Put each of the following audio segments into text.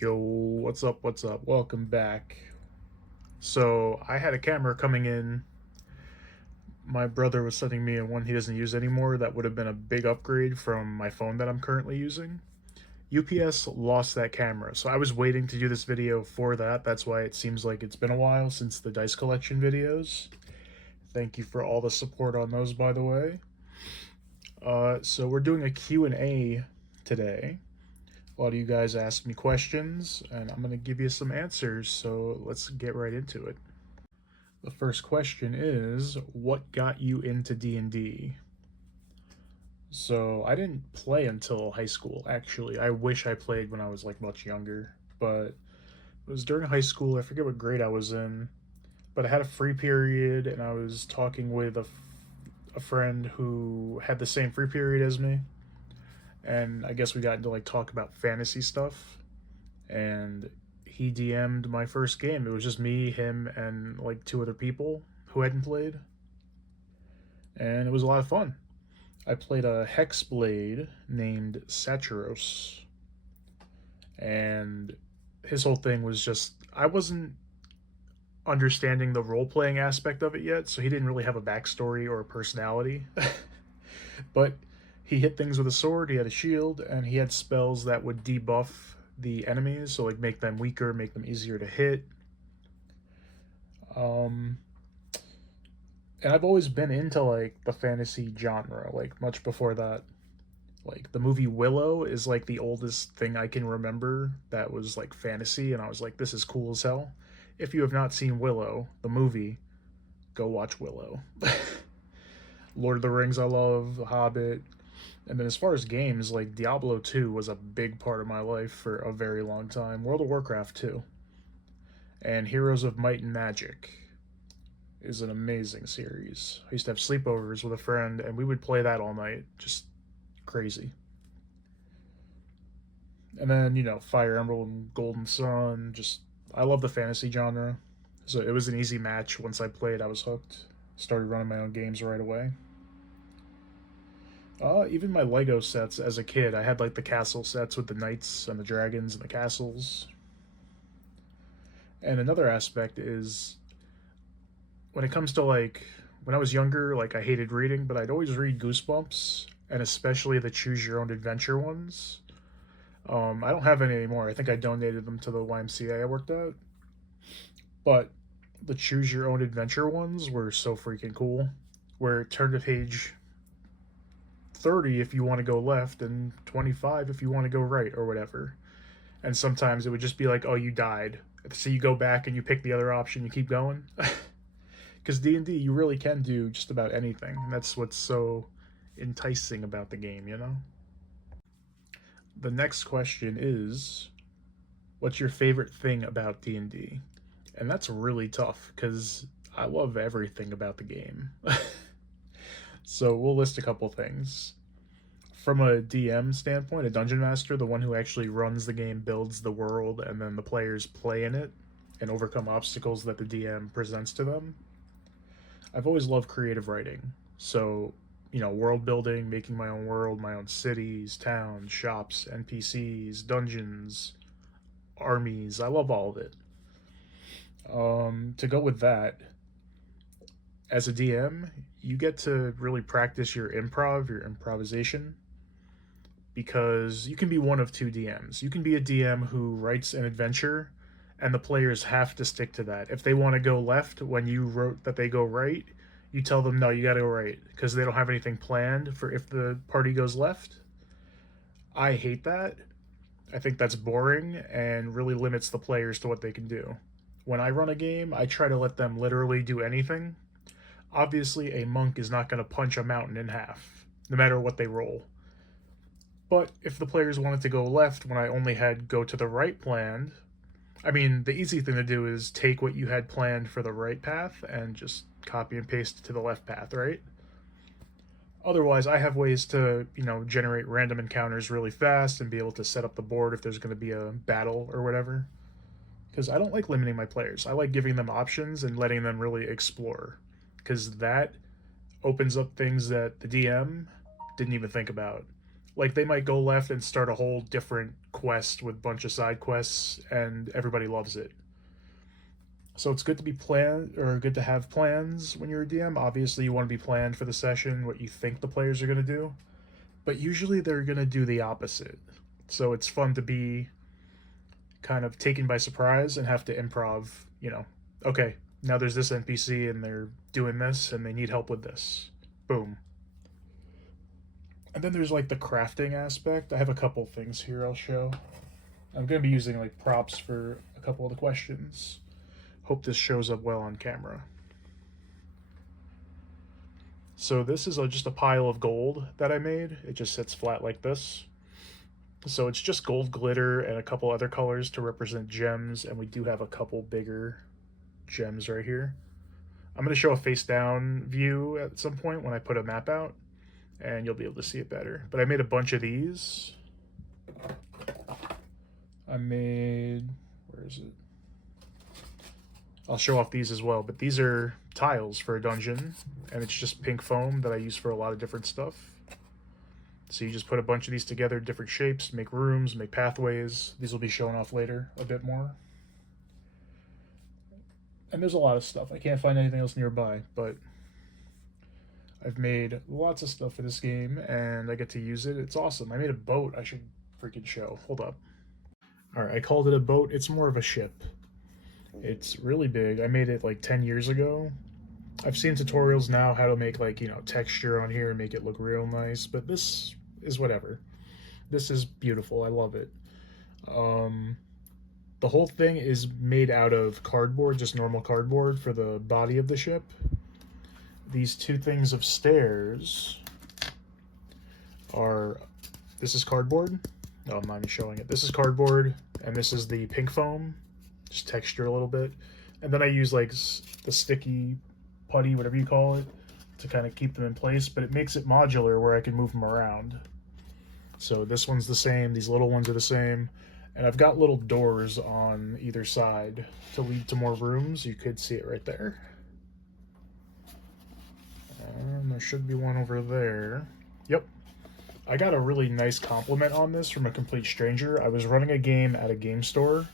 Yo, what's up? What's up? Welcome back. So, I had a camera coming in. My brother was sending me one he doesn't use anymore. That would have been a big upgrade from my phone that I'm currently using. UPS lost that camera, so I was waiting to do this video for that. That's why it seems like it's been a while since the dice collection videos. Thank you for all the support on those, by the way. So we're doing a Q&A today. A lot of you guys asked me questions, and I'm going to give you some answers, so let's get right into it. The first question is, what got you into D&D? So, I didn't play until high school, actually. I wish I played when I was, like, much younger, but it was during high school. I forget what grade I was in, but I had a free period, and I was talking with a friend who had the same free period as me, and I guess we got into, like, talk about fantasy stuff, and he DM'd my first game. It was just me, him, and like two other people who hadn't played, and it was a lot of fun. I played a Hexblade named Saturos, and his whole thing was just I wasn't understanding the role playing aspect of it yet, so he didn't really have a backstory or a personality. But he hit things with a sword, he had a shield, and he had spells that would debuff the enemies, so like make them weaker, make them easier to hit. Um, and I've always been into like the fantasy genre, like much before that. Like the movie Willow is like the oldest thing I can remember that was like fantasy, and I was like, this is cool as hell. If you have not seen Willow, the movie, go watch Willow. Lord of the Rings, I love, Hobbit. And then as far as games, like Diablo 2 was a big part of my life for a very long time. World of Warcraft 2. And Heroes of Might and Magic is an amazing series. I used to have sleepovers with a friend, and we would play that all night. Just crazy. And then, Fire Emblem, Golden Sun. Just, I love the fantasy genre. So it was an easy match. Once I played, I was hooked. Started running my own games right away. Even my Lego sets as a kid, I had like the castle sets with the knights and the dragons and the castles. And another aspect is when it comes to like when I was younger, like I hated reading, but I'd always read Goosebumps, and especially the Choose Your Own Adventure ones. I don't have any anymore. I think I donated them to the YMCA I worked at. But the Choose Your Own Adventure ones were so freaking cool. Where turn to page 30 if you want to go left, and 25 if you want to go right, or whatever. And sometimes it would just be like, oh, you died. So you go back and you pick the other option, you keep going. Because D&D, you really can do just about anything. And that's what's so enticing about the game. The next question is, what's your favorite thing about D&D? And that's really tough, because I love everything about the game. So we'll list a couple things. From a DM standpoint, a dungeon master, the one who actually runs the game, builds the world, and then the players play in it and overcome obstacles that the DM presents to them. I've always loved creative writing. So, world building, making my own world, my own cities, towns, shops, NPCs, dungeons, armies. I love all of it. To go with that, as a DM, you get to really practice your improvisation, because you can be one of two DMs. You can be a DM who writes an adventure, and the players have to stick to that. If they want to go left when you wrote that they go right, you tell them, no, you got to go right, because they don't have anything planned for if the party goes left. I hate that. I think that's boring and really limits the players to what they can do. When I run a game, I try to let them literally do anything. Obviously, a monk is not going to punch a mountain in half, no matter what they roll. But if the players wanted to go left when I only had go to the right planned, I mean, the easy thing to do is take what you had planned for the right path and just copy and paste it to the left path, right? Otherwise, I have ways to, generate random encounters really fast and be able to set up the board if there's going to be a battle or whatever. Because I don't like limiting my players. I like giving them options and letting them really explore. Because that opens up things that the DM didn't even think about. Like they might go left and start a whole different quest with a bunch of side quests, and everybody loves it. So it's good to be planned, or good to have plans when you're a DM. Obviously, you want to be planned for the session, what you think the players are going to do, but usually they're going to do the opposite. So it's fun to be kind of taken by surprise and have to improv, okay, now there's this NPC and they're doing this and they need help with this. Boom. And then there's like the crafting aspect. I have a couple things here I'll show. I'm going to be using like props for a couple of the questions. Hope this shows up well on camera. So this is just a pile of gold that I made. It just sits flat like this. So it's just gold glitter and a couple other colors to represent gems, and we do have a couple bigger gems right here. I'm going to show a face down view at some point when I put a map out, and you'll be able to see it better. But I made a bunch of these. Where is it? I'll show off these as well, but these are tiles for a dungeon, and it's just pink foam that I use for a lot of different stuff. So you just put a bunch of these together, different shapes, make rooms, make pathways. These will be shown off later a bit more. And there's a lot of stuff. I can't find anything else nearby, but I've made lots of stuff for this game, and I get to use it. It's awesome. I made a boat I should freaking show. Hold up. Alright, I called it a boat. It's more of a ship. It's really big. I made it like 10 years ago. I've seen tutorials now how to make like, texture on here and make it look real nice, but this is whatever. This is beautiful. I love it. The whole thing is made out of cardboard, just normal cardboard for the body of the ship. These two things of stairs are, this is cardboard. No, I'm not even showing it. This is cardboard, and this is the pink foam, just texture a little bit. And then I use like the sticky putty, whatever you call it, to kind of keep them in place, but it makes it modular where I can move them around. So this one's the same, these little ones are the same, and I've got little doors on either side to lead to more rooms. You could see it right there. And there should be one over there. Yep. I got a really nice compliment on this from a complete stranger. I was running a game at a game store,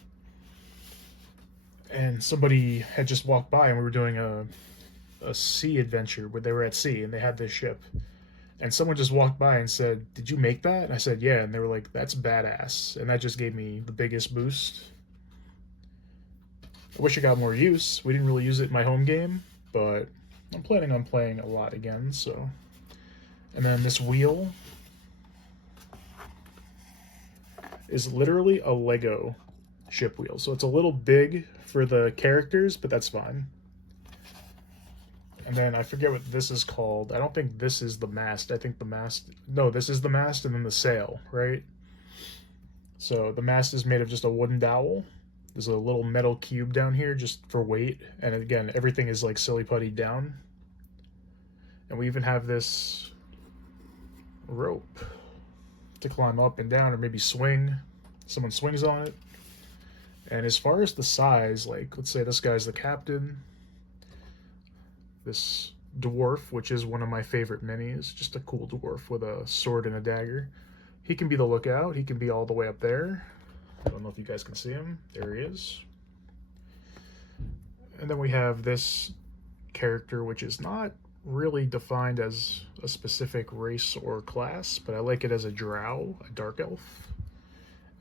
and somebody had just walked by, and we were doing a sea adventure where they were at sea and they had this ship, and someone just walked by and said, "Did you make that?" And I said, "Yeah." And they were like, "That's badass." And that just gave me the biggest boost. I wish it got more use. We didn't really use it in my home game, but I'm planning on playing a lot again. So, and then this wheel is literally a Lego ship wheel, so it's a little big for the characters, but that's fine. And then I forget what this is called. I don't think this is the mast. I think the mast... No, this is the mast and then the sail, right? So the mast is made of just a wooden dowel. There's a little metal cube down here just for weight. And again, everything is like silly putty down. And we even have this rope to climb up and down, or maybe swing. Someone swings on it. And as far as the size, like, let's say this guy's the captain. This dwarf, which is one of my favorite minis, just a cool dwarf with a sword and a dagger. He can be the lookout. He can be all the way up there. I don't know if you guys can see him. There he is. And then we have this character, which is not really defined as a specific race or class, but I like it as a drow, a dark elf.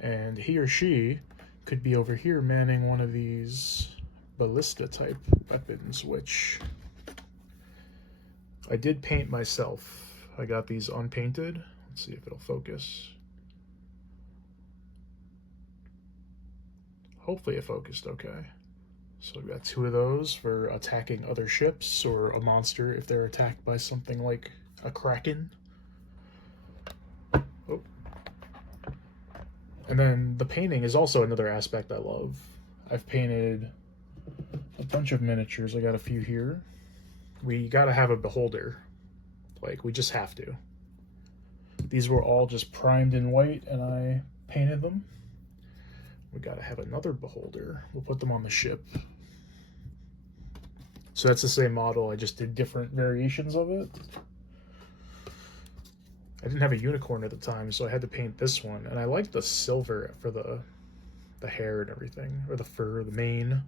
And he or she could be over here manning one of these ballista type weapons, which I did paint myself. I got these unpainted. Let's see if it'll focus. Hopefully it focused okay. So we've got two of those for attacking other ships or a monster if they're attacked by something like a kraken. Oh. And then the painting is also another aspect I love. I've painted a bunch of miniatures. I got a few here. We gotta have a beholder. Like, we just have to. These were all just primed in white and I painted them. We gotta have another beholder. We'll put them on the ship. So that's the same model, I just did different variations of it. I didn't have a unicorn at the time, so I had to paint this one. And I liked the silver for the hair and everything, or the fur, the mane.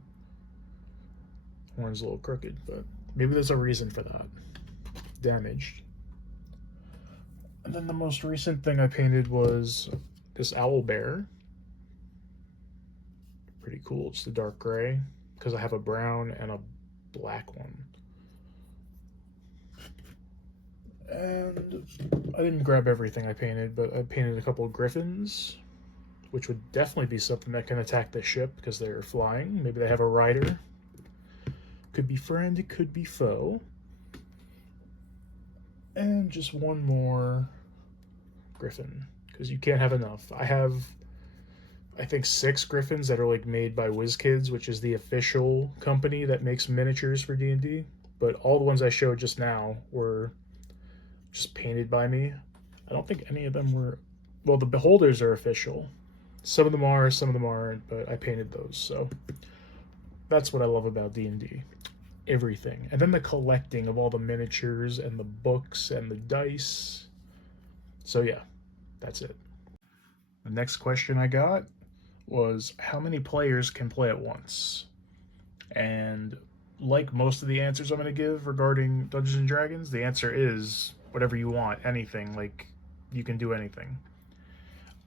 Horn's a little crooked, but maybe there's a reason for that. Damaged. And then the most recent thing I painted was this owl bear. Pretty cool. It's the dark gray, because I have a brown and a black one. And I didn't grab everything I painted, but I painted a couple of griffins, which would definitely be something that can attack the ship because they're flying. Maybe they have a rider. Could be friend, it could be foe. And just one more griffin, because you can't have enough. I have, I think, 6 griffins that are like made by WizKids, which is the official company that makes miniatures for D&D. But all the ones I showed just now were just painted by me. I don't think any of them were, well, the beholders are official. Some of them are, some of them aren't, but I painted those. So that's what I love about D&D. Everything. And then the collecting of all the miniatures and the books and the dice. So yeah, that's it. The next question I got was, how many players can play at once? And like most of the answers I'm going to give regarding Dungeons and Dragons, the answer is whatever you want, anything. Like, you can do anything.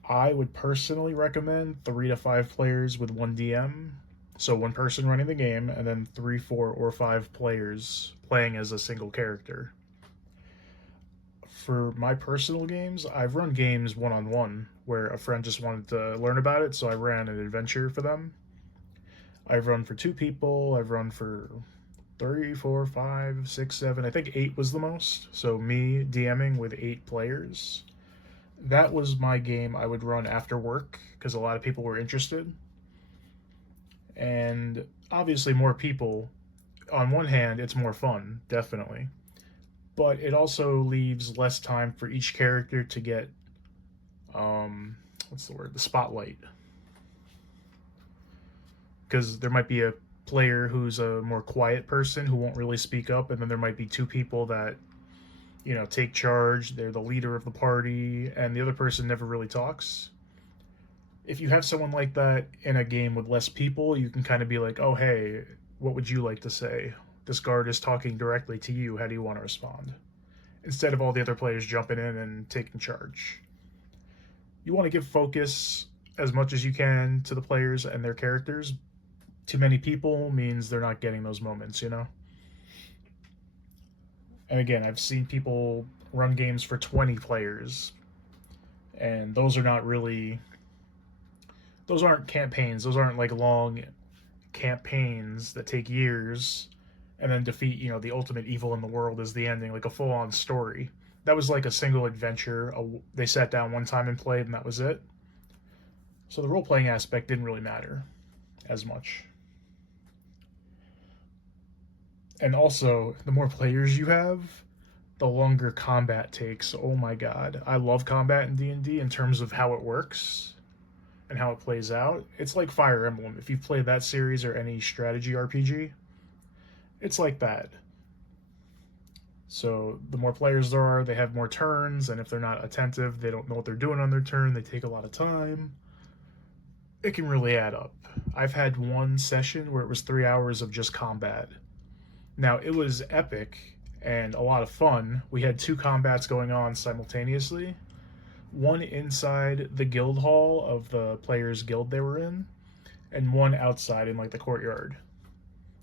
I would personally recommend 3 to 5 players with 1 DM. So 1 person running the game, and then 3, 4, or 5 players playing as a single character. For my personal games, I've run games one-on-one where a friend just wanted to learn about it, so I ran an adventure for them. I've run for 2 people, I've run for 3, 4, 5, 6, 7, I think 8 was the most. So me DMing with 8 players. That was my game I would run after work, because a lot of people were interested. And obviously more people, on one hand, it's more fun, definitely. But it also leaves less time for each character to get, what's the word? The spotlight. Because there might be a player who's a more quiet person who won't really speak up, and then there might be 2 people that, you know, take charge, they're the leader of the party, and the other person never really talks. If you have someone like that in a game with less people, you can kind of be like, oh, hey, what would you like to say? This guard is talking directly to you. How do you want to respond? Instead of all the other players jumping in and taking charge. You want to give focus as much as you can to the players and their characters. Too many people means they're not getting those moments, you know? And again, I've seen people run games for 20 players, and those are not really, those aren't campaigns. Those aren't like long campaigns that take years and then defeat, you know, the ultimate evil in the world is the ending, like a full-on story. That was like a single adventure. They sat down one time and played, and that was it. So the role-playing aspect didn't really matter as much. And also, the more players you have, the longer combat takes. Oh my god. I love combat in D&D in terms of how it works and how it plays out. It's like Fire Emblem. If you've played that series or any strategy RPG, it's like that. So the more players there are, they have more turns, and if they're not attentive, they don't know what they're doing on their turn, they take a lot of time. It can really add up. I've had one session where it was 3 hours of just combat. Now, it was epic and a lot of fun. We had 2 combats going on simultaneously. One inside the guild hall of the players' guild they were in, and one outside in like the courtyard,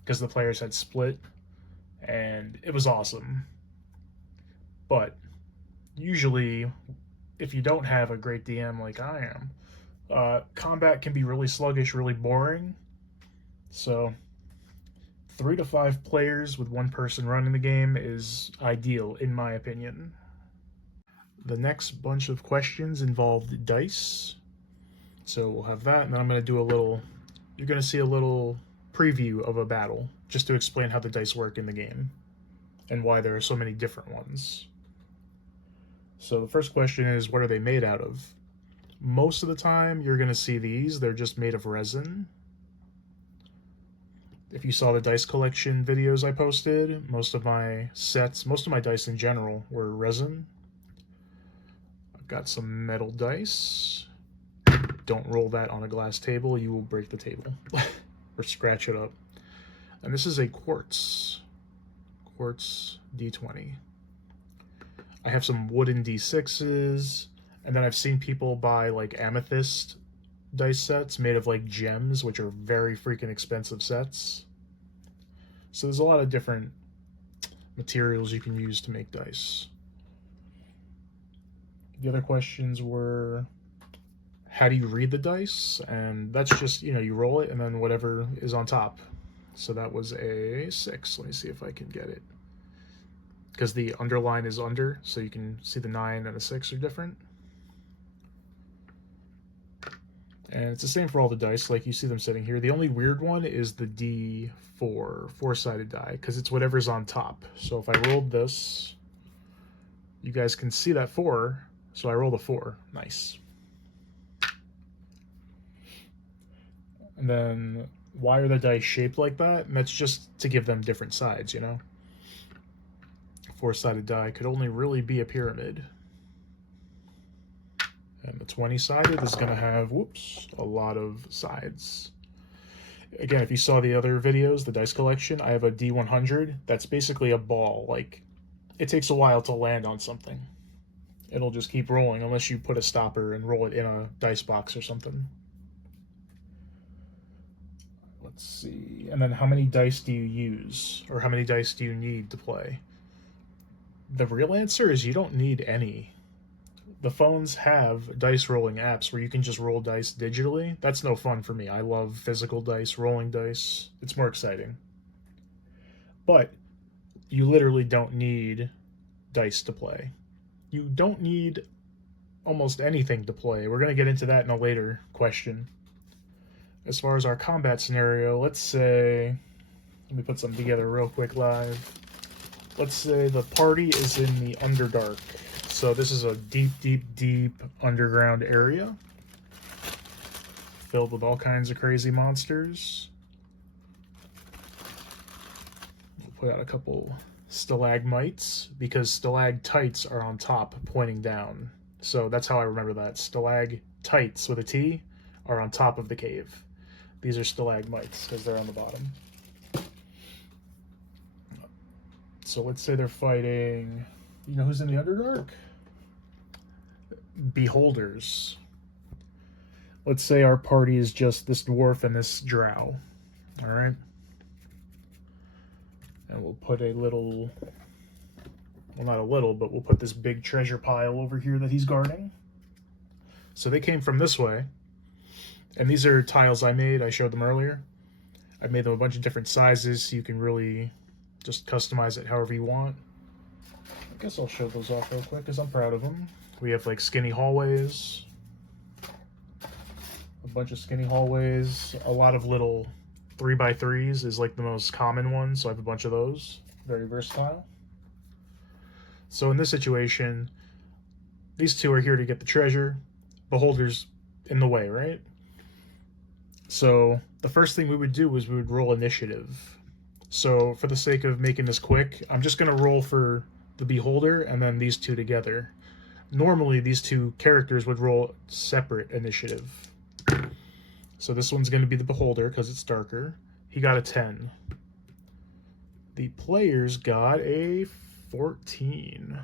because the players had split, and it was awesome. But usually, if you don't have a great DM like I am, combat can be really sluggish, really boring. So 3 to 5 players with 1 person running the game is ideal, in my opinion. The next bunch of questions involved dice. So we'll have that, and then I'm going to do a little, you're going to see a little preview of a battle, just to explain how the dice work in the game, and why there are so many different ones. So the first question is, what are they made out of? Most of the time, you're going to see these. They're just made of resin. If you saw the dice collection videos I posted, most of my sets, most of my dice in general, were resin. Got some metal dice. Don't roll that on a glass table, you will break the table or scratch it up. And this is a quartz D20. I have some wooden D6s, and then I've seen people buy like amethyst dice sets made of like gems, which are very freaking expensive sets. So there's a lot of different materials you can use to make dice. The other questions were, how do you read the dice? And that's just, you know, you roll it and then whatever is on top. So that was a 6. Let me see if I can get it. Because the underline is under, so you can see the 9 and the 6 are different. And it's the same for all the dice, like you see them sitting here. The only weird one is the D4, four-sided die, because it's whatever's on top. So if I rolled this, you guys can see that 4, so I rolled a 4. Nice. And then, why are the dice shaped like that? And that's just to give them different sides, you know? Four-sided die could only really be a pyramid. And the 20-sided is going to have, whoops, a lot of sides. Again, if you saw the other videos, the dice collection, I have a D100. That's basically a ball. Like, it takes a while to land on something. It'll just keep rolling unless you put a stopper and roll it in a dice box or something. Let's see. And then how many dice do you use? Or how many dice do you need to play? The real answer is you don't need any. The phones have dice rolling apps where you can just roll dice digitally. That's no fun for me. I love physical dice, rolling dice. It's more exciting. But you literally don't need dice to play. You don't need almost anything to play. We're going to get into that in a later question. As far as our combat scenario, let's say, let me put something together real quick live. Let's say the party is in the Underdark. So this is a deep, deep, deep underground area filled with all kinds of crazy monsters. We'll put out a couple stalagmites because stalactites are on top pointing down. So that's how I remember that. Stalactites with a T are on top of the cave. These are stalagmites because they're on the bottom. So let's say they're fighting, you know who's in the Underdark? Beholders. Let's say our party is just this dwarf and this drow. Alright? And we'll put a little, well, not a little, but we'll put this big treasure pile over here that he's guarding. So they came from this way. And these are tiles I made. I showed them earlier. I made them a bunch of different sizes so you can really just customize it however you want. I guess I'll show those off real quick because I'm proud of them. We have like skinny hallways. A bunch of skinny hallways. A lot of little 3x3s is like the most common one, so I have a bunch of those. Very versatile. So in this situation, these two are here to get the treasure. Beholder's in the way, right? So the first thing we would do is we would roll initiative. So for the sake of making this quick, I'm just going to roll for the Beholder and then these two together. Normally, these two characters would roll separate initiative. So this one's going to be the Beholder because it's darker. He got a 10. The players got a 14.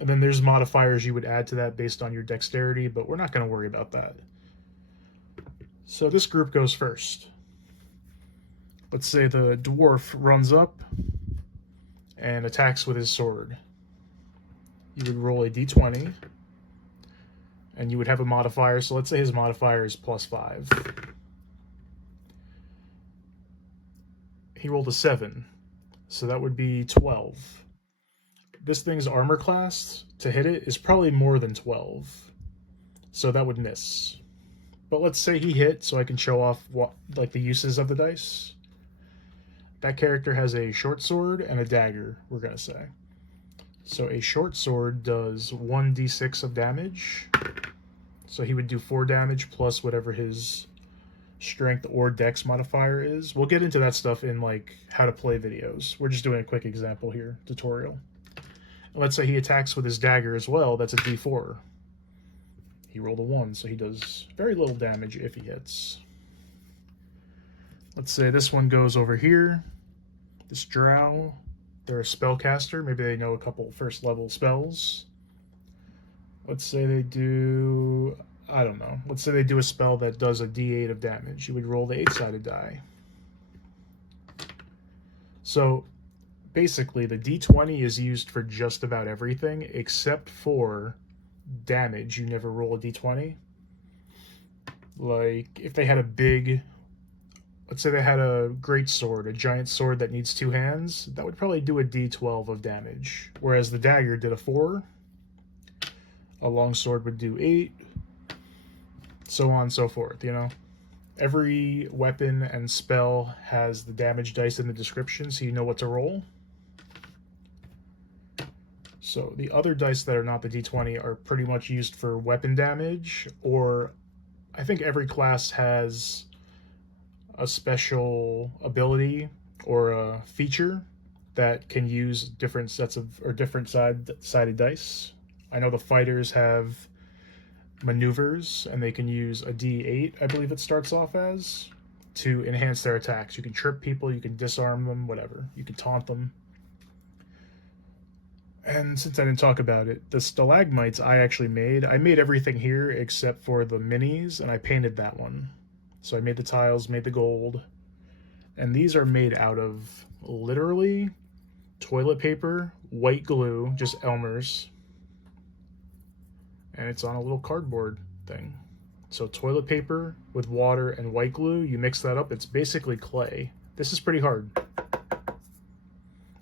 And then there's modifiers you would add to that based on your dexterity, but we're not going to worry about that. So this group goes first. Let's say the dwarf runs up and attacks with his sword. You would roll a d20, and you would have a modifier. So let's say his modifier is +5. He rolled a 7, so that would be 12. This thing's armor class to hit it is probably more than 12, so that would miss. But let's say he hit, so I can show off what, like, the uses of the dice. That character has a short sword and a dagger, we're gonna say. So a short sword does 1d6 of damage. So he would do 4 damage plus whatever his strength or dex modifier is. We'll get into that stuff in like how to play videos. We're just doing a quick example here, tutorial. And let's say he attacks with his dagger as well. That's a d4. He rolled a 1, so he does very little damage if he hits. Let's say this one goes over here. This drow, they're a spellcaster. Maybe they know a couple first level spells. Let's say they do, I don't know. Let's say they do a spell that does a d8 of damage. You would roll the 8-sided die. So basically, the d20 is used for just about everything except for damage. You never roll a d20. Like, if they had a big, let's say they had a great sword, a giant sword that needs 2 hands, that would probably do a d12 of damage. Whereas the dagger did a 4, a long sword would do 8, so on and so forth, you know? Every weapon and spell has the damage dice in the description, so you know what to roll. So the other dice that are not the d20 are pretty much used for weapon damage, or I think every class has a special ability or a feature that can use different sets of, or different sided dice. I know the fighters have maneuvers, and they can use a d8, I believe it starts off as, to enhance their attacks. You can trip people, you can disarm them, whatever. You can taunt them. And since I didn't talk about it, the stalagmites I actually made. I made everything here except for the minis, and I painted that one. So I made the tiles, made the gold. And these are made out of literally toilet paper, white glue, just Elmer's. And it's on a little cardboard thing. So toilet paper with water and white glue, you mix that up, it's basically clay. This is pretty hard.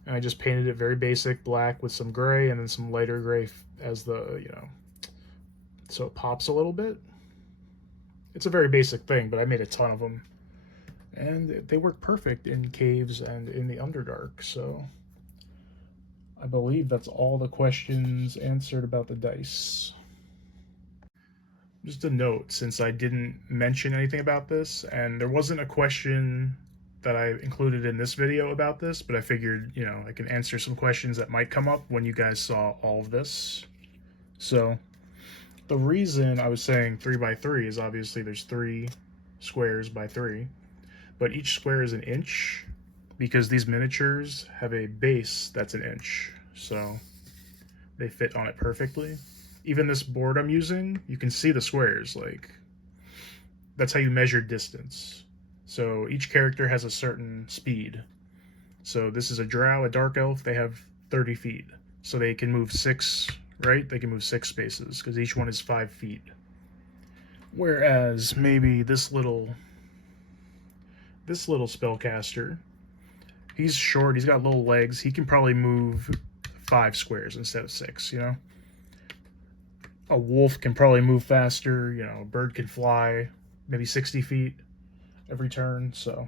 And I just painted it very basic, black with some gray and then some lighter gray as the, you know, so it pops a little bit. It's a very basic thing, but I made a ton of them. And they work perfect in caves and in the Underdark, so I believe that's all the questions answered about the dice. Just a note, since I didn't mention anything about this, and there wasn't a question that I included in this video about this, but I figured, you know, I can answer some questions that might come up when you guys saw all of this. So, the reason I was saying 3x3 is obviously there's 3 squares by 3, but each square is an inch, because these miniatures have a base that's an inch, so they fit on it perfectly. Even this board I'm using, you can see the squares, like, that's how you measure distance. So each character has a certain speed. So this is a drow, a dark elf, they have 30 feet. So they can move 6, right? They can move 6 spaces, because each one is 5 feet. Whereas maybe this little spellcaster, he's short, he's got little legs, he can probably move 5 squares instead of 6, you know? A wolf can probably move faster, you know, a bird can fly maybe 60 feet every turn, so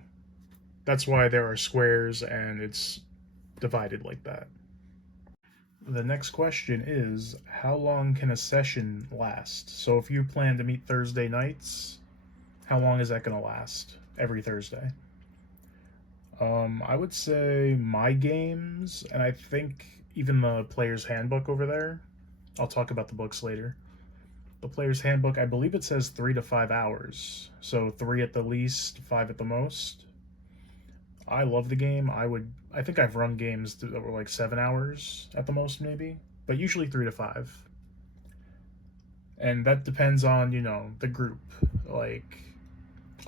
that's why there are squares and it's divided like that. The next question is, how long can a session last? So if you plan to meet Thursday nights, how long is that going to last every Thursday? I would say my games, and I think even the player's handbook over there, I'll talk about the books later. The player's handbook, I believe it says 3 to 5 hours. So 3 at the least, 5 at the most. I love the game. I think I've run games that were like 7 hours at the most, maybe. But usually 3 to 5. And that depends on, you know, the group. Like,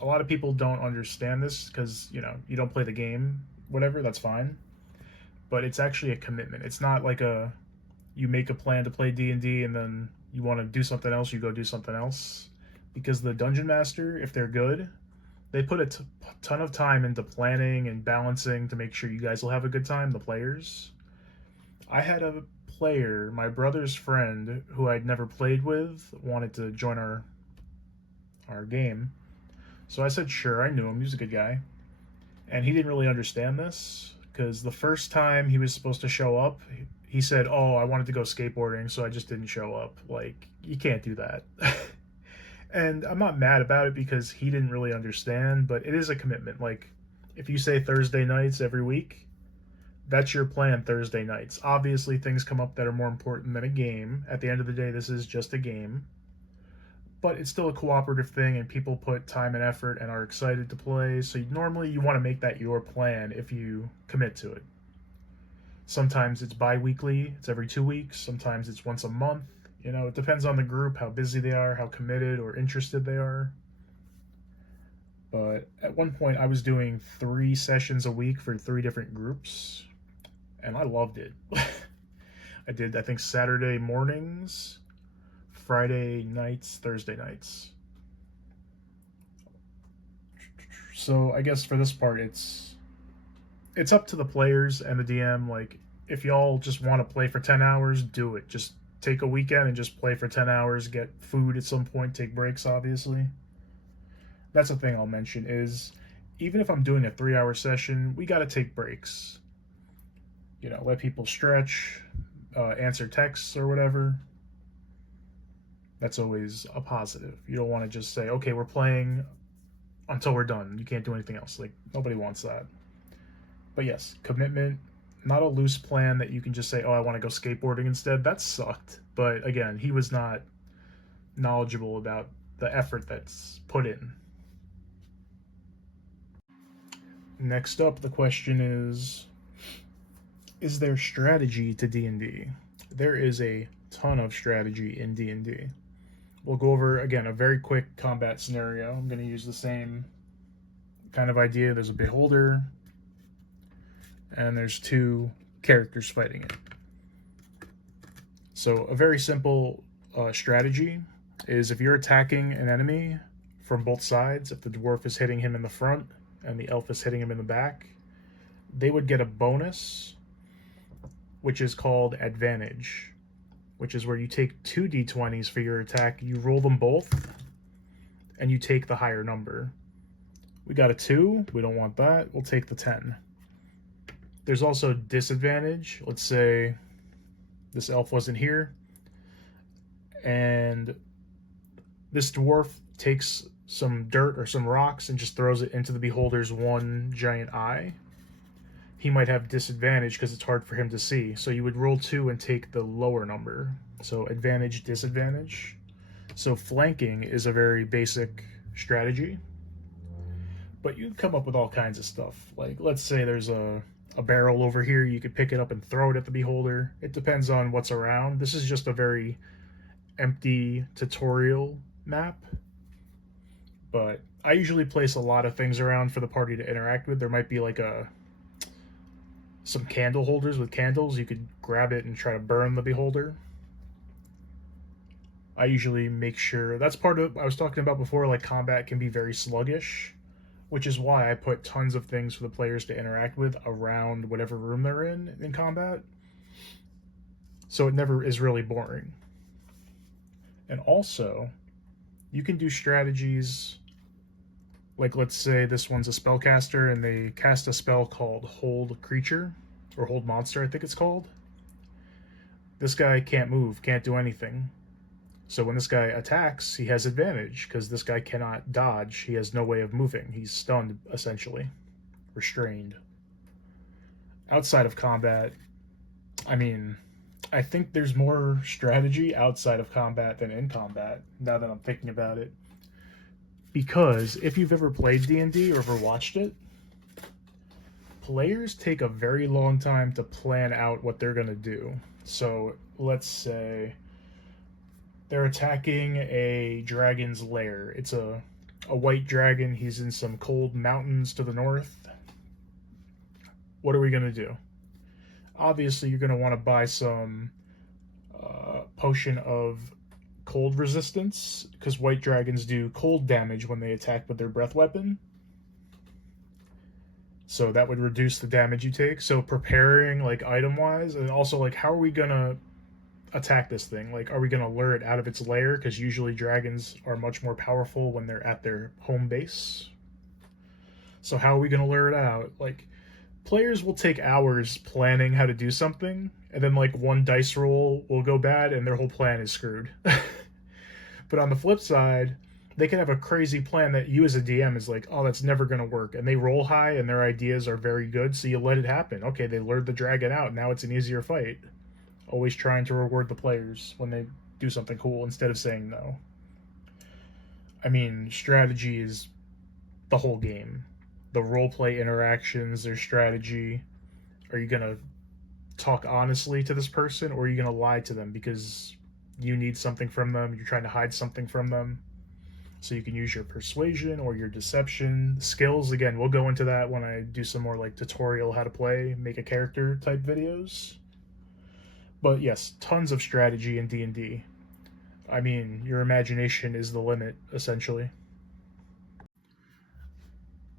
a lot of people don't understand this because, you know, you don't play the game, whatever, that's fine. But it's actually a commitment. It's not like you make a plan to play D&D and then you want to do something else, you go do something else. Because the Dungeon Master, if they're good, they put a ton of time into planning and balancing to make sure you guys will have a good time, the players. I had a player, my brother's friend, who I'd never played with, wanted to join our game. So I said, sure, I knew him, he was a good guy. And he didn't really understand this, because the first time he was supposed to show up, he said, oh, I wanted to go skateboarding, so I just didn't show up. Like, you can't do that. And I'm not mad about it because he didn't really understand, but it is a commitment. Like, if you say Thursday nights every week, that's your plan Thursday nights. Obviously, things come up that are more important than a game. At the end of the day, this is just a game. but it's still a cooperative thing, and people put time and effort and are excited to play. So normally you want to make that your plan if you commit to it. Sometimes it's bi-weekly, it's every 2 weeks. Sometimes it's once a month. It depends on the group, how busy they are, how committed or interested they are. But at one point, I was doing 3 sessions a week for 3 different groups, and I loved it. I did, I think, Saturday mornings, Friday nights, Thursday nights. So I guess for this part, it's up to the players and the DM. Like, if y'all just want to play for 10 hours, do it. Just take a weekend and just play for 10 hours, get food at some point, take breaks, obviously. That's the thing I'll mention is even if I'm doing a 3-hour session, we got to take breaks. Let people stretch, answer texts or whatever. That's always a positive. You don't want to just say, okay, we're playing until we're done. You can't do anything else. Like, nobody wants that. But yes, commitment, not a loose plan that you can just say, oh, I want to go skateboarding instead. That sucked. But again, he was not knowledgeable about the effort that's put in. Next up, the question is there strategy to D&D? There is a ton of strategy in D&D. We'll go over, again, a very quick combat scenario. I'm going to use the same kind of idea. There's a beholder, and there's 2 characters fighting it. So a very simple strategy is if you're attacking an enemy from both sides, if the dwarf is hitting him in the front and the elf is hitting him in the back, they would get a bonus, which is called advantage, which is where you take 2 d20s for your attack, you roll them both, and you take the higher number. We got a 2, we don't want that, we'll take the 10. There's also disadvantage. Let's say this elf wasn't here, and this dwarf takes some dirt or some rocks and just throws it into the beholder's one giant eye. He might have disadvantage because it's hard for him to see. So you would roll 2 and take the lower number. So advantage, disadvantage. So flanking is a very basic strategy. But you can come up with all kinds of stuff. Like, let's say there's a barrel over here. You could pick it up and throw it at the beholder. It depends on what's around. This is just a very empty tutorial map. But I usually place a lot of things around for the party to interact with. There might be like some candle holders with candles. You could grab it and try to burn the beholder. I usually make sure that's part of I was talking about before, like combat can be very sluggish, which is why I put tons of things for the players to interact with around whatever room they're in combat. So it never is really boring. And also, you can do strategies like, let's say this one's a spellcaster and they cast a spell called Hold Creature, or Hold Monster, I think it's called. This guy can't move, can't do anything. So when this guy attacks, he has advantage because this guy cannot dodge. He has no way of moving. He's stunned, essentially. Restrained. Outside of combat, I think there's more strategy outside of combat than in combat, now that I'm thinking about it. Because if you've ever played D&D or ever watched it, players take a very long time to plan out what they're going to do. So let's say they're attacking a dragon's lair. It's a white dragon. He's in some cold mountains to the north. What are we going to do? Obviously, you're going to want to buy some potion of cold resistance, because white dragons do cold damage when they attack with their breath weapon. So that would reduce the damage you take. So preparing, like, item-wise, and also, like, how are we going to attack this thing? Like, are we going to lure it out of its lair? Because usually dragons are much more powerful when they're at their home base. So how are we going to lure it out? Like, players will take hours planning how to do something, and then, like, one dice roll will go bad, and their whole plan is screwed. But on the flip side, they can have a crazy plan that you as a DM is like, oh, that's never going to work. And they roll high, and their ideas are very good, so you let it happen. Okay, they lured the dragon out. Now it's an easier fight. Always trying to reward the players when they do something cool instead of saying no. I mean, strategy is the whole game. The roleplay interactions, their strategy. Are you gonna talk honestly to this person, or are you gonna lie to them because you need something from them? You're trying to hide something from them. So you can use your persuasion or your deception skills. Again, we'll go into that when I do some more like tutorial how to play, make a character type videos. But yes, tons of strategy in D&D. I mean, your imagination is the limit, essentially.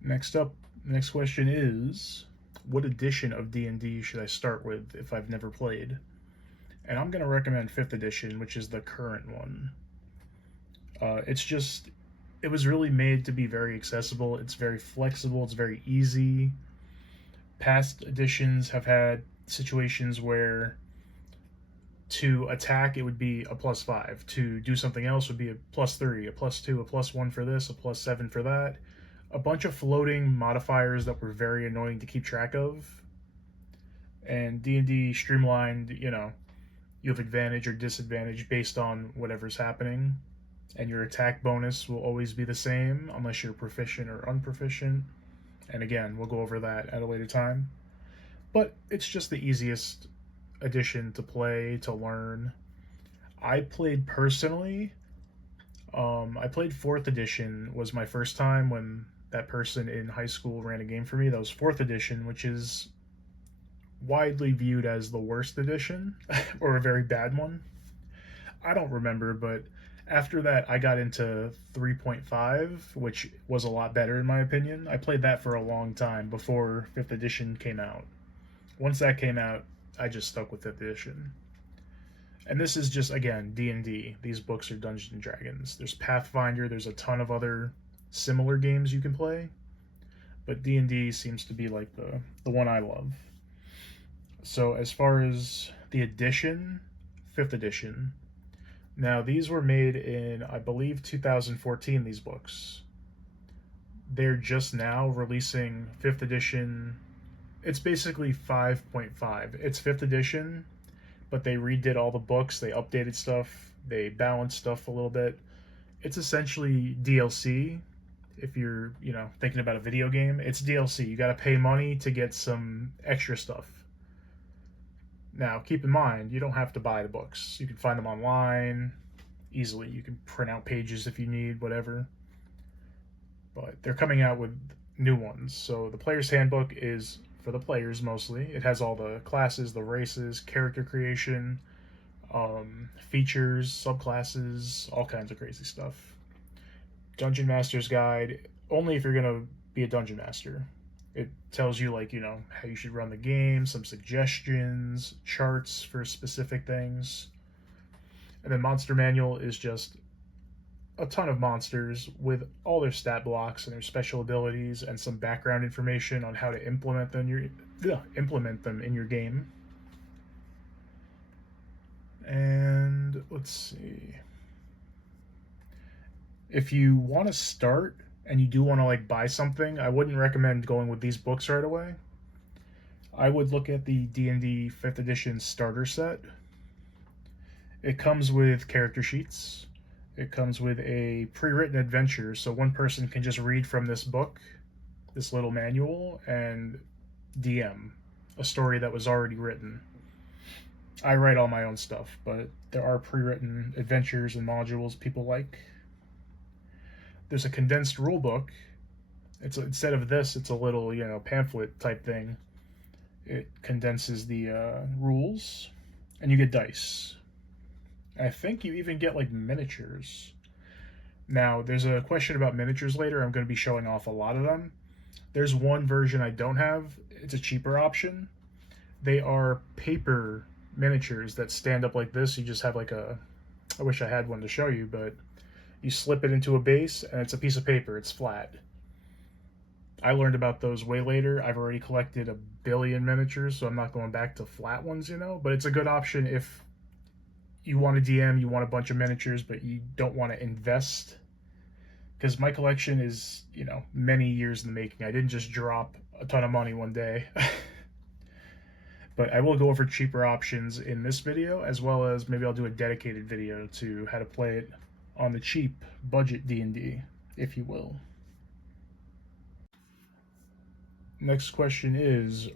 Next up, next question is, what edition of D&D should I start with if I've never played? And I'm going to recommend 5th edition, which is the current one. It was really made to be very accessible. It's very flexible. It's very easy. Past editions have had situations where to attack it would be a +5. To do something else would be a +3, a +2, a +1 for this, a +7 for that. A bunch of floating modifiers that were very annoying to keep track of. And D&D streamlined, you have advantage or disadvantage based on whatever's happening. And your attack bonus will always be the same unless you're proficient or unproficient. And again, we'll go over that at a later time. But it's just the easiest edition to play, to learn. I played personally. I played 4th edition was my first time when that person in high school ran a game for me. That was 4th edition, which is widely viewed as the worst edition or a very bad one. I don't remember, but after that I got into 3.5, which was a lot better in my opinion. I played that for a long time before 5th edition came out. Once that came out, I just stuck with 5th edition. And this is just, again, D&D. These books are Dungeons & Dragons. There's Pathfinder, there's a ton of other similar games you can play. But D&D seems to be like the one I love. So as far as the edition, 5th edition. Now these were made in, I believe, 2014, these books. They're just now releasing 5th edition. It's basically 5.5. It's 5th edition, but they redid all the books, they updated stuff, they balanced stuff a little bit. It's essentially DLC. If you're, thinking about a video game, it's DLC. You got to pay money to get some extra stuff. Now, keep in mind, you don't have to buy the books. You can find them online easily. You can print out pages if you need, whatever. But they're coming out with new ones. So the Player's Handbook is for the players mostly. It has all the classes, the races, character creation, features, subclasses, all kinds of crazy stuff. Dungeon Master's Guide, only if you're going to be a Dungeon Master. It tells you, how you should run the game, some suggestions, charts for specific things. And then Monster Manual is just a ton of monsters with all their stat blocks and their special abilities and some background information on how to implement them in your game. And let's see. If you want to start and you do want to buy something, I wouldn't recommend going with these books right away. I would look at the D&D 5th edition starter set. It comes with character sheets. It comes with a pre-written adventure, so one person can just read from this book, this little manual, and DM a story that was already written. I write all my own stuff, but there are pre-written adventures and modules people like. There's a condensed rule book. Instead of this, it's a little, pamphlet type thing. It condenses the rules, and you get dice. I think you even get miniatures. Now, there's a question about miniatures later. I'm going to be showing off a lot of them. There's one version I don't have. It's a cheaper option. They are paper miniatures that stand up like this. You just have I wish I had one to show you, but you slip it into a base and it's a piece of paper. It's flat. I learned about those way later. I've already collected 1 billion miniatures, so I'm not going back to flat ones, but it's a good option if you want a DM, you want a bunch of miniatures, but you don't want to invest. Because my collection is, many years in the making. I didn't just drop a ton of money one day. But I will go over cheaper options in this video, as well as maybe I'll do a dedicated video to how to play it on the cheap budget D&D, if you will. Next question is,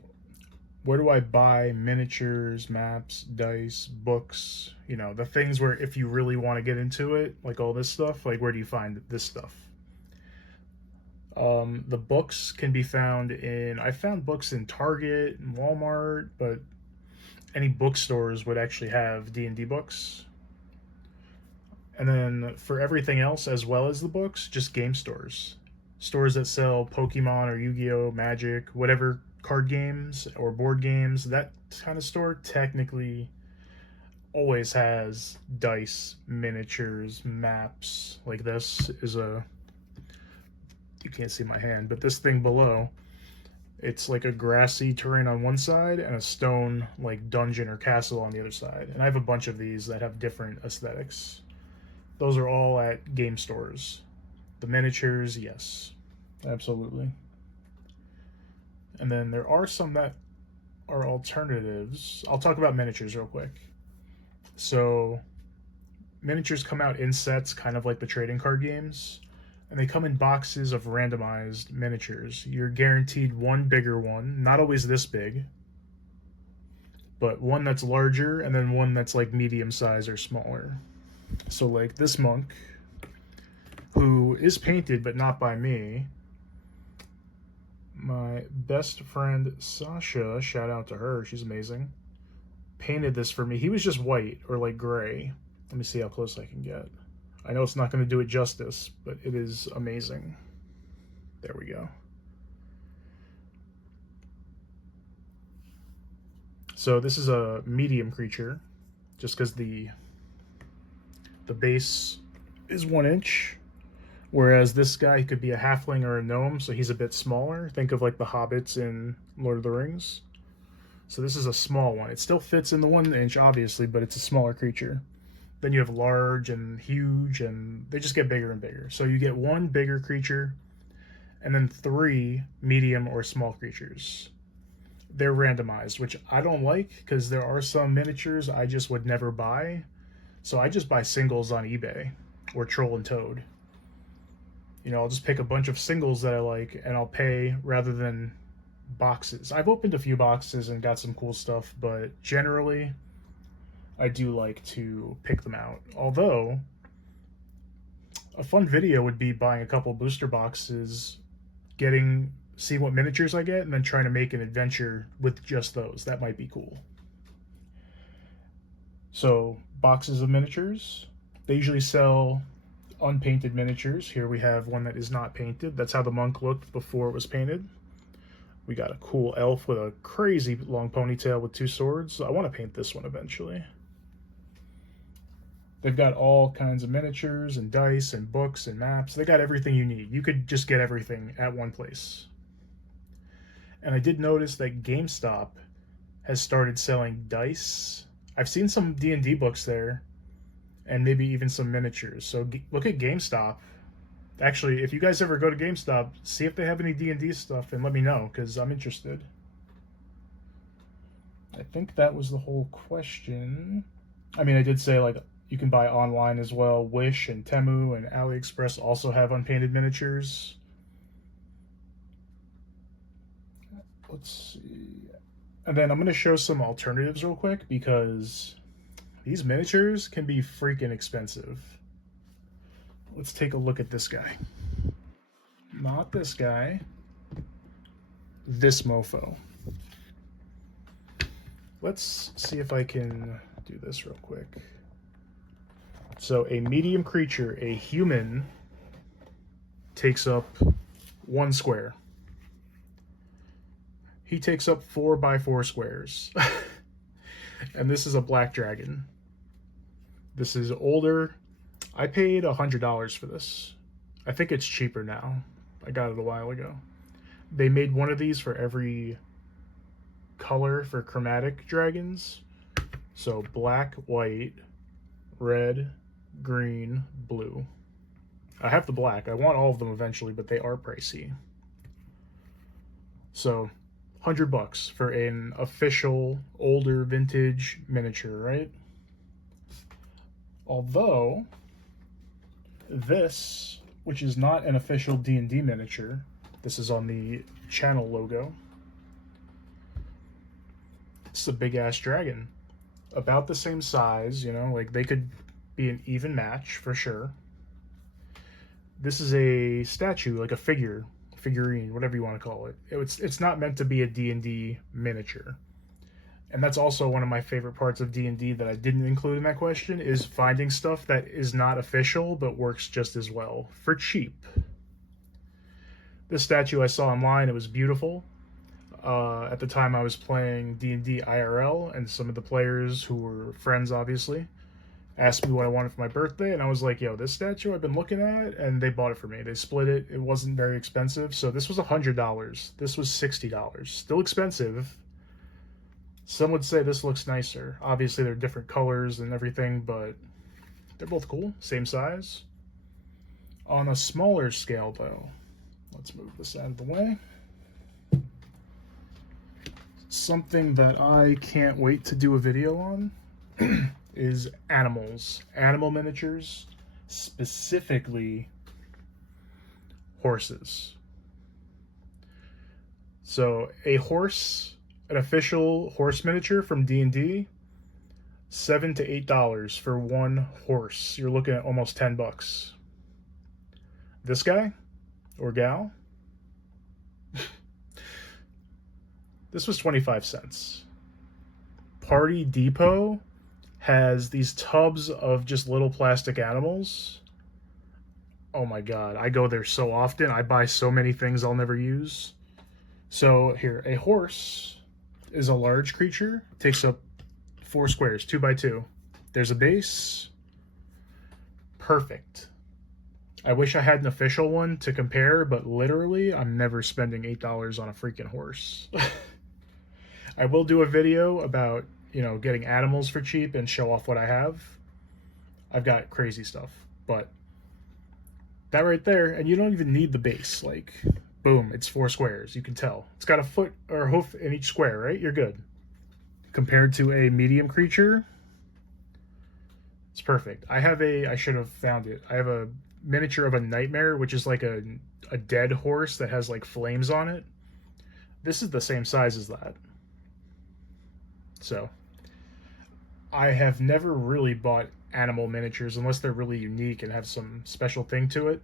where do I buy miniatures, maps, dice, books? You know, the things where if you really want to get into it, like all this stuff, like where do you find this stuff? The books can be found in, I found books in Target and Walmart, but any bookstores would actually have D&D books. And then for everything else, as well as the books, just game stores. Stores that sell Pokemon or Yu-Gi-Oh, Magic, whatever card games or board games, that kind of store technically always has dice, miniatures, maps. Like this is a, you can't see my hand, but this thing below, it's like a grassy terrain on one side and a stone like dungeon or castle on the other side. And I have a bunch of these that have different aesthetics. Those are all at game stores. The miniatures, yes, absolutely. And then there are some that are alternatives. I'll talk about miniatures real quick. So miniatures come out in sets, kind of like the trading card games, and they come in boxes of randomized miniatures. You're guaranteed one bigger one, not always this big, but one that's larger, and then one that's like medium size or smaller. So like this monk, who is painted but not by me, my best friend Sasha, shout out to her, she's amazing, painted this for me. He was just white or like gray. Let me see how close I can get. I know it's not going to do it justice, but it is amazing. There we go. So this is a medium creature, just because the base is 1 inch, whereas this guy could be a halfling or a gnome, so he's a bit smaller. Think of like the hobbits in Lord of the Rings. So this is a small one. It still fits in the 1 inch, obviously, but it's a smaller creature. Then you have large and huge, and they just get bigger and bigger. So you get one bigger creature, and then 3 medium or small creatures. They're randomized, which I don't like, because there are some miniatures I just would never buy. So I just buy singles on eBay or Troll and Toad. You know, I'll just pick a bunch of singles that I like, and I'll pay rather than boxes. I've opened a few boxes and got some cool stuff, but generally I do like to pick them out. Although a fun video would be buying a couple booster boxes, see what miniatures I get, and then trying to make an adventure with just those. That might be cool. So boxes of miniatures, they usually sell unpainted miniatures. Here we have one that is not painted. That's how the monk looked before it was painted. We got a cool elf with a crazy long ponytail with 2 swords. I want to paint this one eventually. They've got all kinds of miniatures and dice and books and maps. They got everything you need. You could just get everything at one place. And I did notice that GameStop has started selling dice. I've seen some D&D books there, and maybe even some miniatures. So look at GameStop. Actually, if you guys ever go to GameStop, see if they have any D&D stuff and let me know, because I'm interested. I think that was the whole question. I mean, I did say, like, you can buy online as well. Wish and Temu and AliExpress also have unpainted miniatures. Let's see. And then I'm going to show some alternatives real quick, because these miniatures can be freaking expensive. Let's take a look at this guy. Not this guy. This mofo. Let's see if I can do this real quick. So a medium creature, a human, takes up 1 square. He takes up 4x4 squares. And this is a black dragon. This is older. I paid $100 for this. I think it's cheaper now. I got it a while ago. They made one of these for every color for chromatic dragons. So black, white, red, green, blue. I have the black. I want all of them eventually, but they are pricey. So $100 for an official older vintage miniature, right? Although This, which is not an official D&D miniature, this is on the channel logo. It's a big ass dragon. About the same size, you know, like they could be an even match for sure. This is a statue, like a figurine, whatever you want to call it. It's not meant to be a D&D miniature. And that's also one of my favorite parts of D&D that I didn't include in that question, is finding stuff that is not official but works just as well for cheap. This statue I saw online, it was beautiful. At the time I was playing D&D IRL, and some of the players who were friends, obviously, asked me what I wanted for my birthday, and I was like, yo, this statue I've been looking at, and they bought it for me. They split it. It wasn't very expensive. So this was $100. This was $60. Still expensive. Some would say this looks nicer. Obviously, they're different colors and everything, but they're both cool. Same size. On a smaller scale, though, let's move this out of the way. Something that I can't wait to do a video on is animals. Animal miniatures, specifically horses. So a horse, an official horse miniature from D&D, $7 to $8 for one horse. You're looking at almost $10. This guy or gal, this was 25 cents. Party Depot has these tubs of just little plastic animals. Oh my god, I go there so often. I buy so many things I'll never use. So here, a horse is a large creature. It takes up 4 squares, 2 by 2. There's a base. Perfect. I wish I had an official one to compare, but literally, I'm never spending $8 on a freaking horse. I will do a video about, you know, getting animals for cheap and show off what I have. I've got crazy stuff, but that right there, and you don't even need the base. Like, boom, it's 4 squares. You can tell. It's got a foot or a hoof in each square, right? You're good. Compared to a medium creature, it's perfect. I should have found it. I have a miniature of a nightmare, which is like a dead horse that has like flames on it. This is the same size as that. So I have never really bought animal miniatures unless they're really unique and have some special thing to it.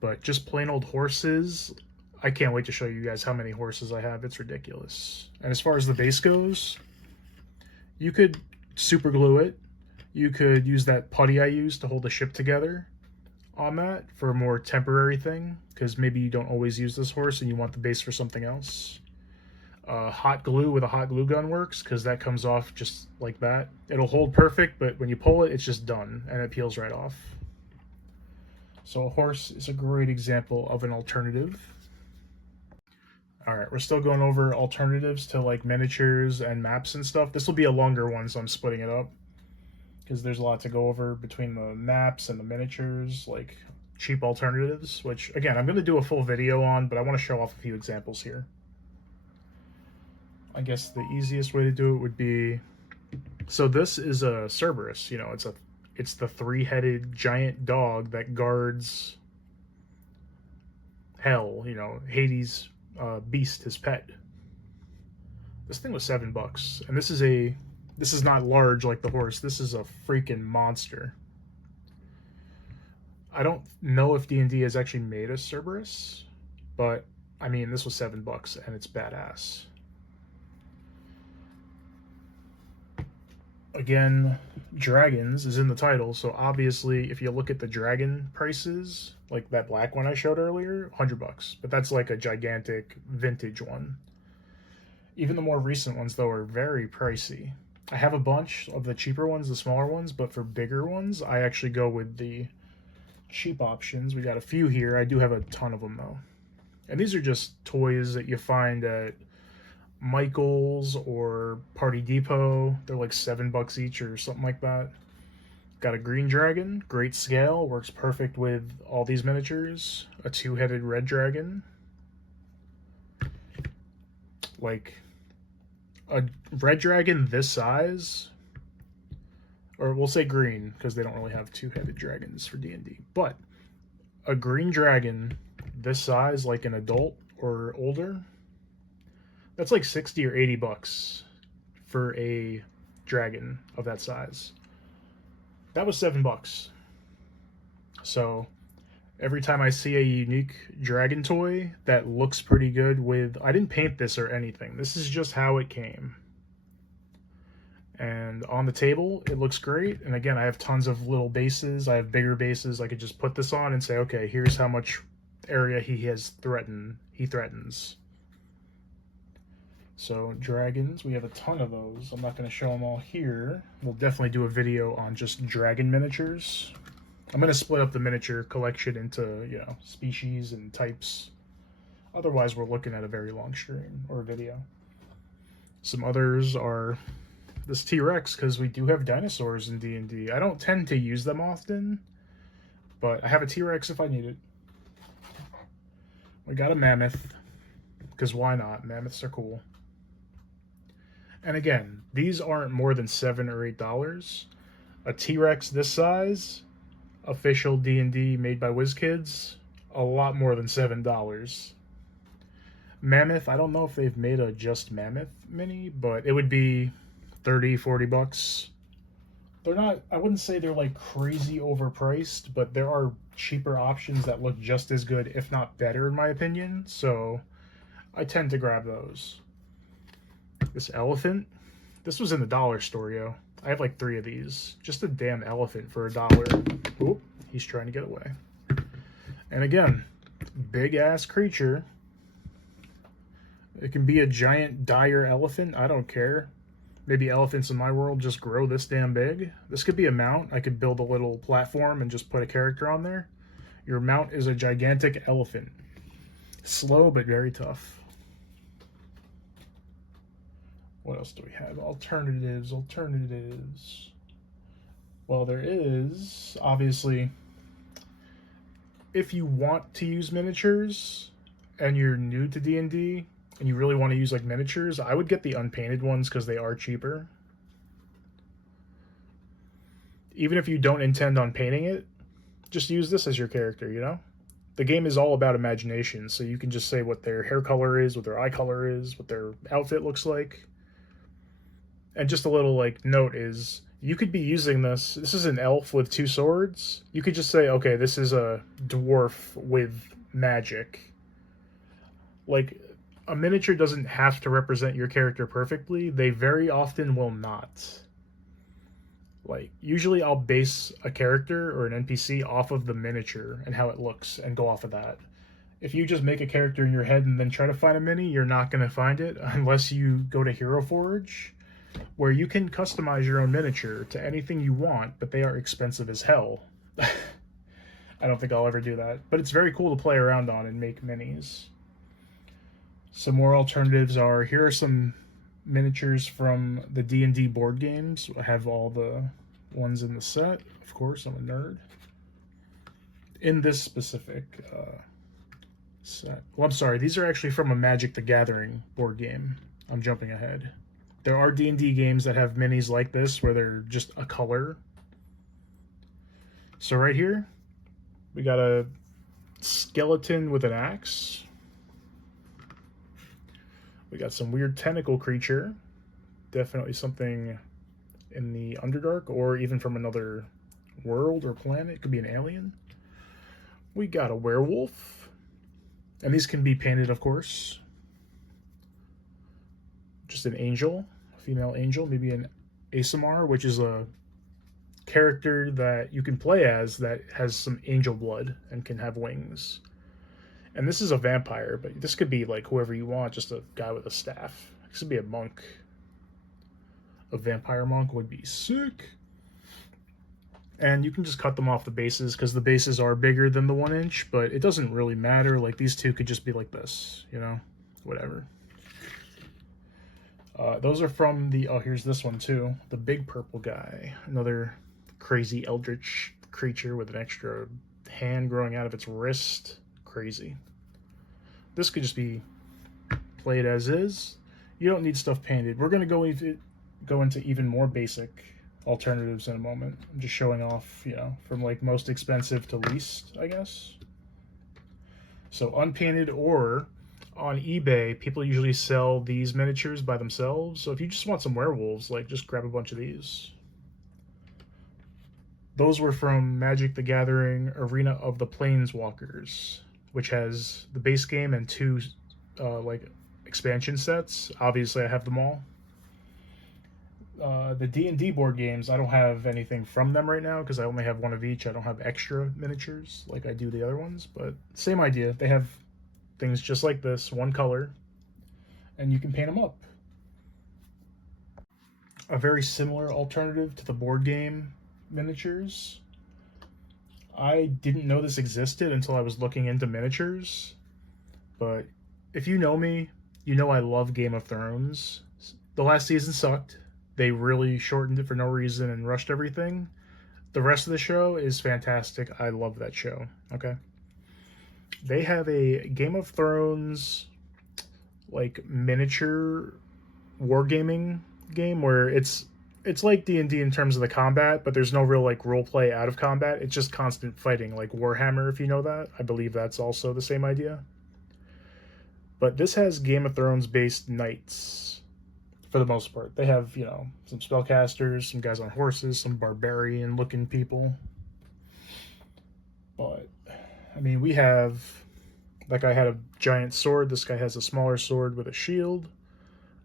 But just plain old horses, I can't wait to show you guys how many horses I have. It's ridiculous. And as far as the base goes, you could super glue it. You could use that putty I use to hold the ship together on that for a more temporary thing, because maybe you don't always use this horse and you want the base for something else. Hot glue with a hot glue gun works, because that comes off just like that. It'll hold perfect, but when you pull it, it's just done and it peels right off. So a horse is a great example of an alternative. Alright, we're still going over alternatives to like miniatures and maps and stuff. This will be a longer one, so I'm splitting it up, because there's a lot to go over between the maps and the miniatures, like cheap alternatives, which again, I'm going to do a full video on, but I want to show off a few examples here. I guess the easiest way to do it would be, so this is a Cerberus, you know, it's the 3-headed giant dog that guards Hell, you know, Hades' beast, his pet. This thing was $7, and this is not large like the horse. This is a freaking monster. I don't know if D&D has actually made a Cerberus, but I mean, this was $7 and it's badass. Again, dragons is in the title, so obviously if you look at the dragon prices, like that black one I showed earlier, $100, but that's like a gigantic vintage one. Even the more recent ones, though, are very pricey. I have a bunch of the cheaper ones, the smaller ones, but for bigger ones, I actually go with the cheap options. We got a few here. I do have a ton of them, though. And these are just toys that you find at Michael's or Party Depot. They're like $7 each or something like that. Got a green dragon, great scale, works perfect with all these miniatures. A 2-headed red dragon. Like, a red dragon this size or we'll say green because they don't really have two-headed dragons for D&D. But a green dragon this size, like an adult or older, that's like 60 or 80 bucks for a dragon of that size. That was $7. So every time I see a unique dragon toy that looks pretty good with, I didn't paint this or anything. This is just how it came. And on the table, it looks great. And again, I have tons of little bases. I have bigger bases. I could just put this on and say, okay, here's how much area he threatens. So dragons, we have a ton of those. I'm not going to show them all here. We'll definitely do a video on just dragon miniatures. I'm going to split up the miniature collection into, you know, species and types. Otherwise, we're looking at a very long stream or video. Some others are this T-Rex, because we do have dinosaurs in D&D. I don't tend to use them often, but I have a T-Rex if I need it. We got a mammoth, because why not? Mammoths are cool. And again, these aren't more than $7 or $8. A T-Rex this size, official D&D made by WizKids, a lot more than $7. Mammoth, I don't know if they've made a just Mammoth mini, but it would be 30, 40 bucks. They're not, I wouldn't say they're like crazy overpriced, but there are cheaper options that look just as good, if not better, in my opinion. So I tend to grab those. This elephant, this was in the dollar store, yo. I have like 3 of these. Just a damn elephant for $1. Oop, he's trying to get away. And again, big ass creature. It can be a giant dire elephant, I don't care. Maybe elephants in my world just grow this damn big. This could be a mount. I could build a little platform and just put a character on there. Your mount is a gigantic elephant. Slow, but very tough. What else do we have? Alternatives. Well, there is, obviously, if you want to use miniatures and you're new to D&D, and you really want to use like miniatures, I would get the unpainted ones because they are cheaper. Even if you don't intend on painting it, just use this as your character, you know? The game is all about imagination, so you can just say what their hair color is, what their eye color is, what their outfit looks like. And just a little like note is, you could be using this. This is an elf with 2 swords. You could just say, okay, this is a dwarf with magic. Like, a miniature doesn't have to represent your character perfectly. They very often will not. Like, usually I'll base a character or an NPC off of the miniature and how it looks and go off of that. If you just make a character in your head and then try to find a mini, you're not going to find it unless you go to Hero Forge, where you can customize your own miniature to anything you want, but they are expensive as hell. I don't think I'll ever do that. But it's very cool to play around on and make minis. Some more alternatives are, here are some miniatures from the D&D board games. I have all the ones in the set. Of course, I'm a nerd. In this specific set. Well, I'm sorry. These are actually from a Magic the Gathering board game. I'm jumping ahead. There are D&D games that have minis like this where they're just a color. So right here, we got a skeleton with an axe. We got some weird tentacle creature. Definitely something in the Underdark or even from another world or planet. It could be an alien. We got a werewolf. And these can be painted, of course. Just an angel, a female angel, maybe an Aasimar, which is a character that you can play as that has some angel blood and can have wings. And this is a vampire, but this could be like whoever you want, just a guy with a staff. This could be a monk. A vampire monk would be sick. And you can just cut them off the bases because the bases are bigger than the 1 inch, but it doesn't really matter. Like these two could just be like this, you know, whatever. Those are from the, oh, here's this one too. The big purple guy. Another crazy eldritch creature with an extra hand growing out of its wrist. Crazy. This could just be played as is. You don't need stuff painted. We're going to go into even more basic alternatives in a moment. I'm just showing off, you know, from like most expensive to least, I guess. So unpainted, or on eBay, people usually sell these miniatures by themselves. So if you just want some werewolves, like just grab a bunch of these. Those were from Magic the Gathering Arena of the Planeswalkers, which has the base game and two like expansion sets. Obviously, I have them all. The D&D board games, I don't have anything from them right now because I only have one of each. I don't have extra miniatures like I do the other ones, but same idea. They have things just like this, one color, and you can paint them up. A very similar alternative to the board game miniatures. I didn't know this existed until I was looking into miniatures, but if you know me, you know I love Game of Thrones. The last season sucked. They really shortened it for no reason and rushed everything. The rest of the show is fantastic. I love that show. Okay. They have a Game of Thrones like miniature wargaming game where it's like D&D in terms of the combat, but there's no real like role play out of combat. It's just constant fighting, like Warhammer, if you know that. I believe that's also the same idea. But this has Game of Thrones based knights for the most part. They have, you know, some spellcasters, some guys on horses, some barbarian looking people. But I mean, we have, that guy had a giant sword. This guy has a smaller sword with a shield.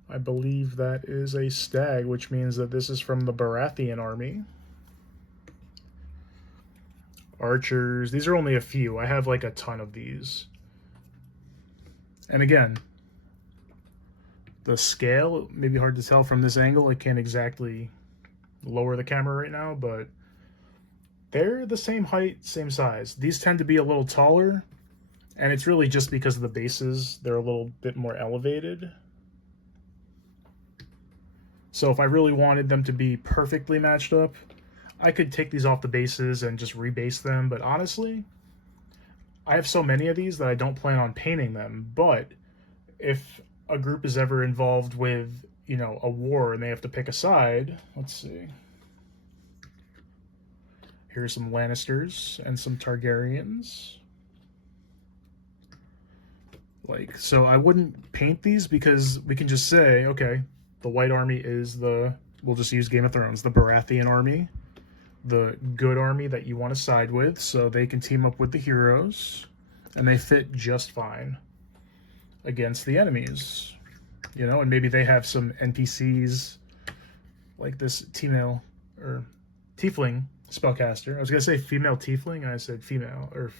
I believe that is a stag, which means that this is from the Baratheon army. Archers. These are only a few. I have like a ton of these. And again, the scale may be hard to tell from this angle. I can't exactly lower the camera right now, but they're the same height, same size. These tend to be a little taller, and it's really just because of the bases. They're a little bit more elevated. So if I really wanted them to be perfectly matched up, I could take these off the bases and just rebase them. But honestly, I have so many of these that I don't plan on painting them. But if a group is ever involved with, you know, a war and they have to pick a side, let's see. Here's some Lannisters and some Targaryens. Like, so I wouldn't paint these because we can just say, okay, the White Army is we'll just use Game of Thrones, the Baratheon army, the good army that you want to side with, so they can team up with the heroes, and they fit just fine against the enemies, you know, and maybe they have some NPCs like this tiefling spellcaster. I was gonna say female tiefling, and I said female, or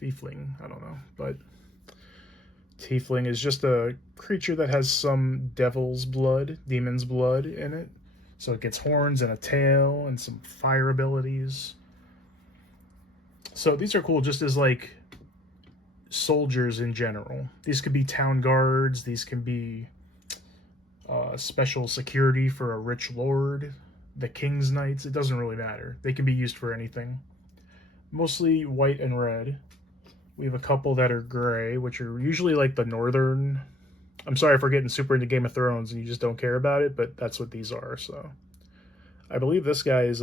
fiefling, I don't know, but tiefling is just a creature that has some demon's blood in it. So it gets horns and a tail and some fire abilities. So these are cool just as like soldiers in general. These could be town guards. These can be special security for a rich lord. The king's knights. It doesn't really matter. They can be used for anything. Mostly white and red. We have a couple that are gray, which are usually like the northern. I'm sorry if we're getting super into Game of Thrones and you just don't care about it, but that's what these are. So I believe this guy is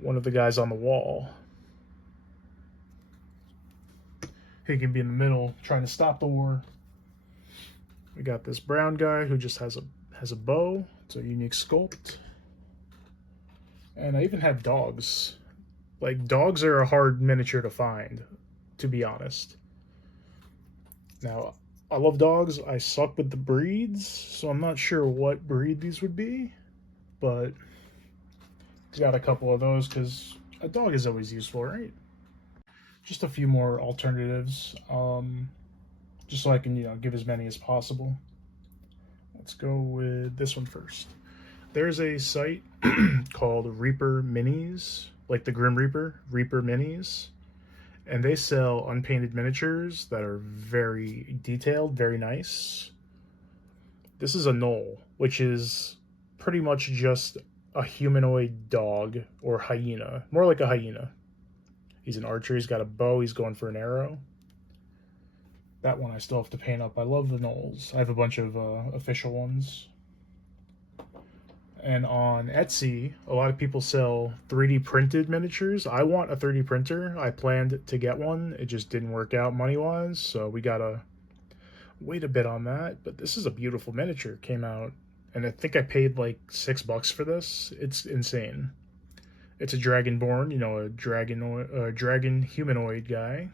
one of the guys on the wall. He can be in the middle trying to stop the war. We got this brown guy who just has a bow. It's a unique sculpt. And I even have dogs. Like, dogs are a hard miniature to find, to be honest. Now, I love dogs. I suck with the breeds, so I'm not sure what breed these would be, but got a couple of those because a dog is always useful, right? Just a few more alternatives, just so I can, you know, give as many as possible. Let's go with this one first. There's a site called Reaper Minis, like the Grim Reaper, Reaper Minis. And they sell unpainted miniatures that are very detailed, very nice. This is a gnoll, which is pretty much just a humanoid dog or hyena. More like a hyena. He's an archer, he's got a bow, he's going for an arrow. That one I still have to paint up. I love the gnolls. I have a bunch of official ones. And on Etsy, a lot of people sell 3D printed miniatures. I want a 3D printer. I planned to get one. It just didn't work out money-wise, so we gotta wait a bit on that. But this is a beautiful miniature. Came out, and I think I paid like $6 for this. It's insane. It's a Dragonborn, you know, a dragon humanoid guy.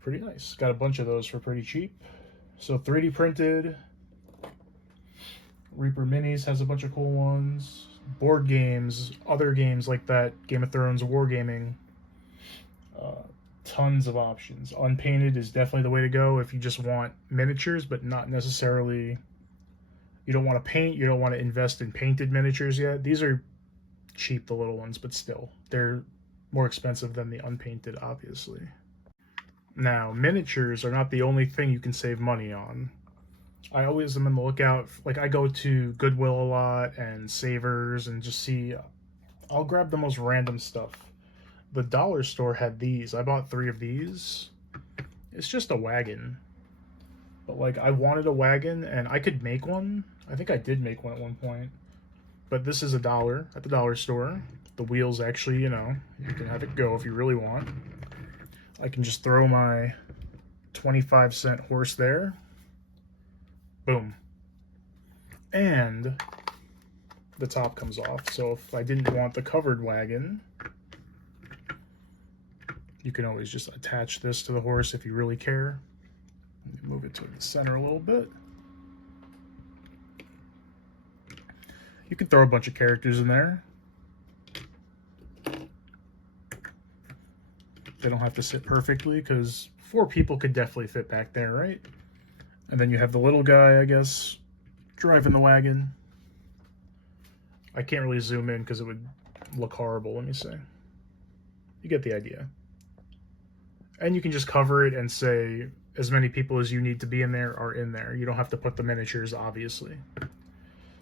Pretty nice. Got a bunch of those for pretty cheap. So 3D printed. Reaper Minis has a bunch of cool ones. Board games, other games like that, Game of Thrones, Wargaming. Tons of options. Unpainted is definitely the way to go if you just want miniatures, but not necessarily... You don't want to paint, you don't want to invest in painted miniatures yet. These are cheap, the little ones, but still. They're more expensive than the unpainted, obviously. Now, miniatures are not the only thing you can save money on. I always am on the lookout. Like, I go to Goodwill a lot and Savers and just see... I'll grab the most random stuff. The dollar store had these. I bought 3 of these. It's just a wagon. But, like, I wanted a wagon, and I could make one. I think I did make one at one point. But this is $1 at the dollar store. The wheels actually, you know, you can have it go if you really want. I can just throw my 25-cent horse there. Boom. And the top comes off. So if I didn't want the covered wagon, you can always just attach this to the horse if you really care. Move it to the center a little bit. You can throw a bunch of characters in there. They don't have to sit perfectly because 4 people could definitely fit back there, right? And then you have the little guy, I guess, driving the wagon. I can't really zoom in because it would look horrible, let me say. You get the idea. And you can just cover it and say as many people as you need to be in there are in there. You don't have to put the miniatures, obviously.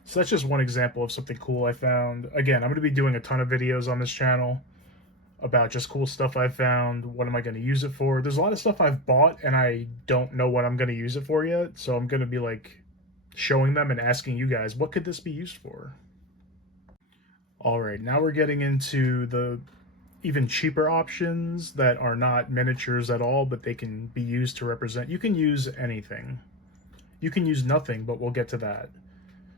So that's just one example of something cool I found. Again, I'm going to be doing a ton of videos on this channel about just cool stuff I found. What am I going to use it for? There's a lot of stuff I've bought and I don't know what I'm going to use it for yet. So I'm going to be like showing them and asking you guys, what could this be used for? All right, now we're getting into the even cheaper options that are not miniatures at all, but they can be used to represent. You can use anything. You can use nothing, but we'll get to that.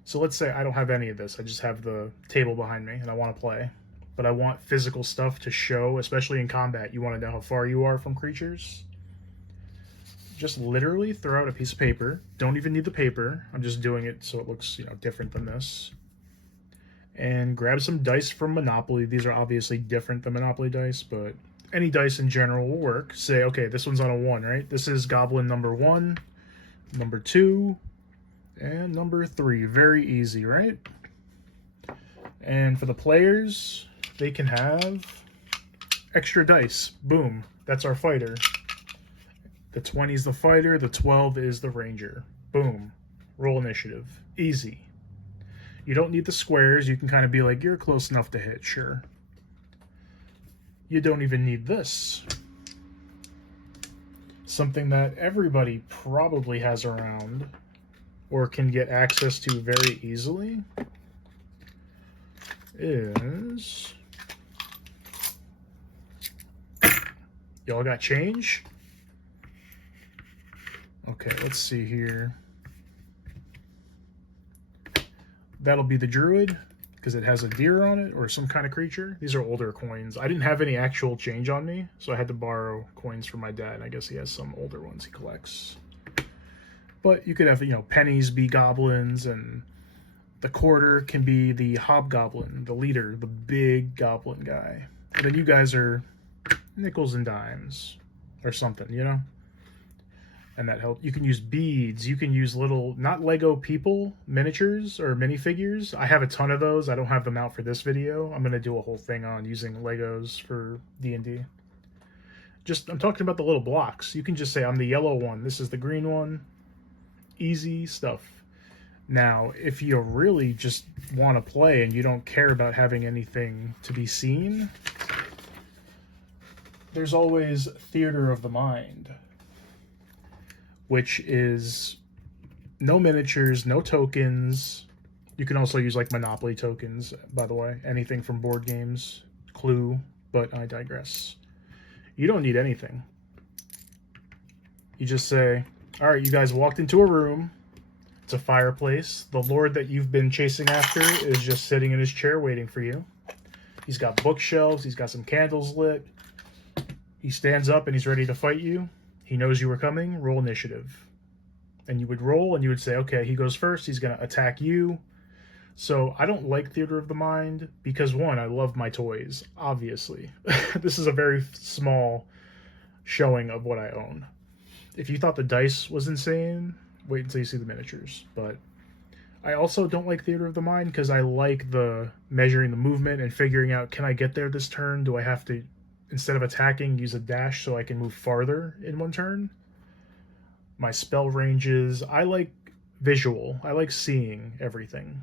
So let's say I don't have any of this. I just have the table behind me and I want to play. But I want physical stuff to show, especially in combat. You want to know how far you are from creatures. Just literally throw out a piece of paper. Don't even need the paper. I'm just doing it so it looks, you know, different than this. And grab some dice from Monopoly. These are obviously different than Monopoly dice, but any dice in general will work. Say, okay, this one's on a 1, right? This is Goblin number 1, number 2, and number 3. Very easy, right? And for the players, they can have extra dice. Boom. That's our fighter. The 20 is the fighter. The 12 is the ranger. Boom. Roll initiative. Easy. You don't need the squares. You can kind of be like, you're close enough to hit, sure. You don't even need this. Something that everybody probably has around or can get access to very easily is... Y'all got change? Okay, let's see here. That'll be the druid, because it has a deer on it, or some kind of creature. These are older coins. I didn't have any actual change on me, so I had to borrow coins from my dad. I guess he has some older ones he collects. But you could have, you know, pennies be goblins, and the quarter can be the hobgoblin, the leader, the big goblin guy. And then you guys are nickels and dimes or something, you know? And that helps. You can use beads. You can use little, not Lego people, miniatures or minifigures. I have a ton of those. I don't have them out for this video. I'm going to do a whole thing on using Legos for D&D. Just, I'm talking about the little blocks. You can just say, I'm the yellow one. This is the green one. Easy stuff. Now, if you really just want to play and you don't care about having anything to be seen, there's always Theater of the Mind, which is no miniatures, no tokens, You can also use like Monopoly tokens, by the way. Anything from board games, Clue, but I digress. You don't need anything. You just say, all right, you guys walked into a room. It's a fireplace. The lord that you've been chasing after is just sitting in his chair waiting for you. He's got bookshelves. He's got some candles lit. He stands up and he's ready to fight you. He knows you were coming. Roll initiative. And you would roll and you would say, okay, he goes first. He's going to attack you. So I don't like Theater of the Mind because, one, I love my toys, obviously. This is a very small showing of what I own. If you thought the dice was insane, wait until you see the miniatures. But I also don't like Theater of the Mind because I like the measuring the movement and figuring out, can I get there this turn? Do I have to, instead of attacking, use a dash so I can move farther in one turn? My spell ranges, I like visual. I like seeing everything.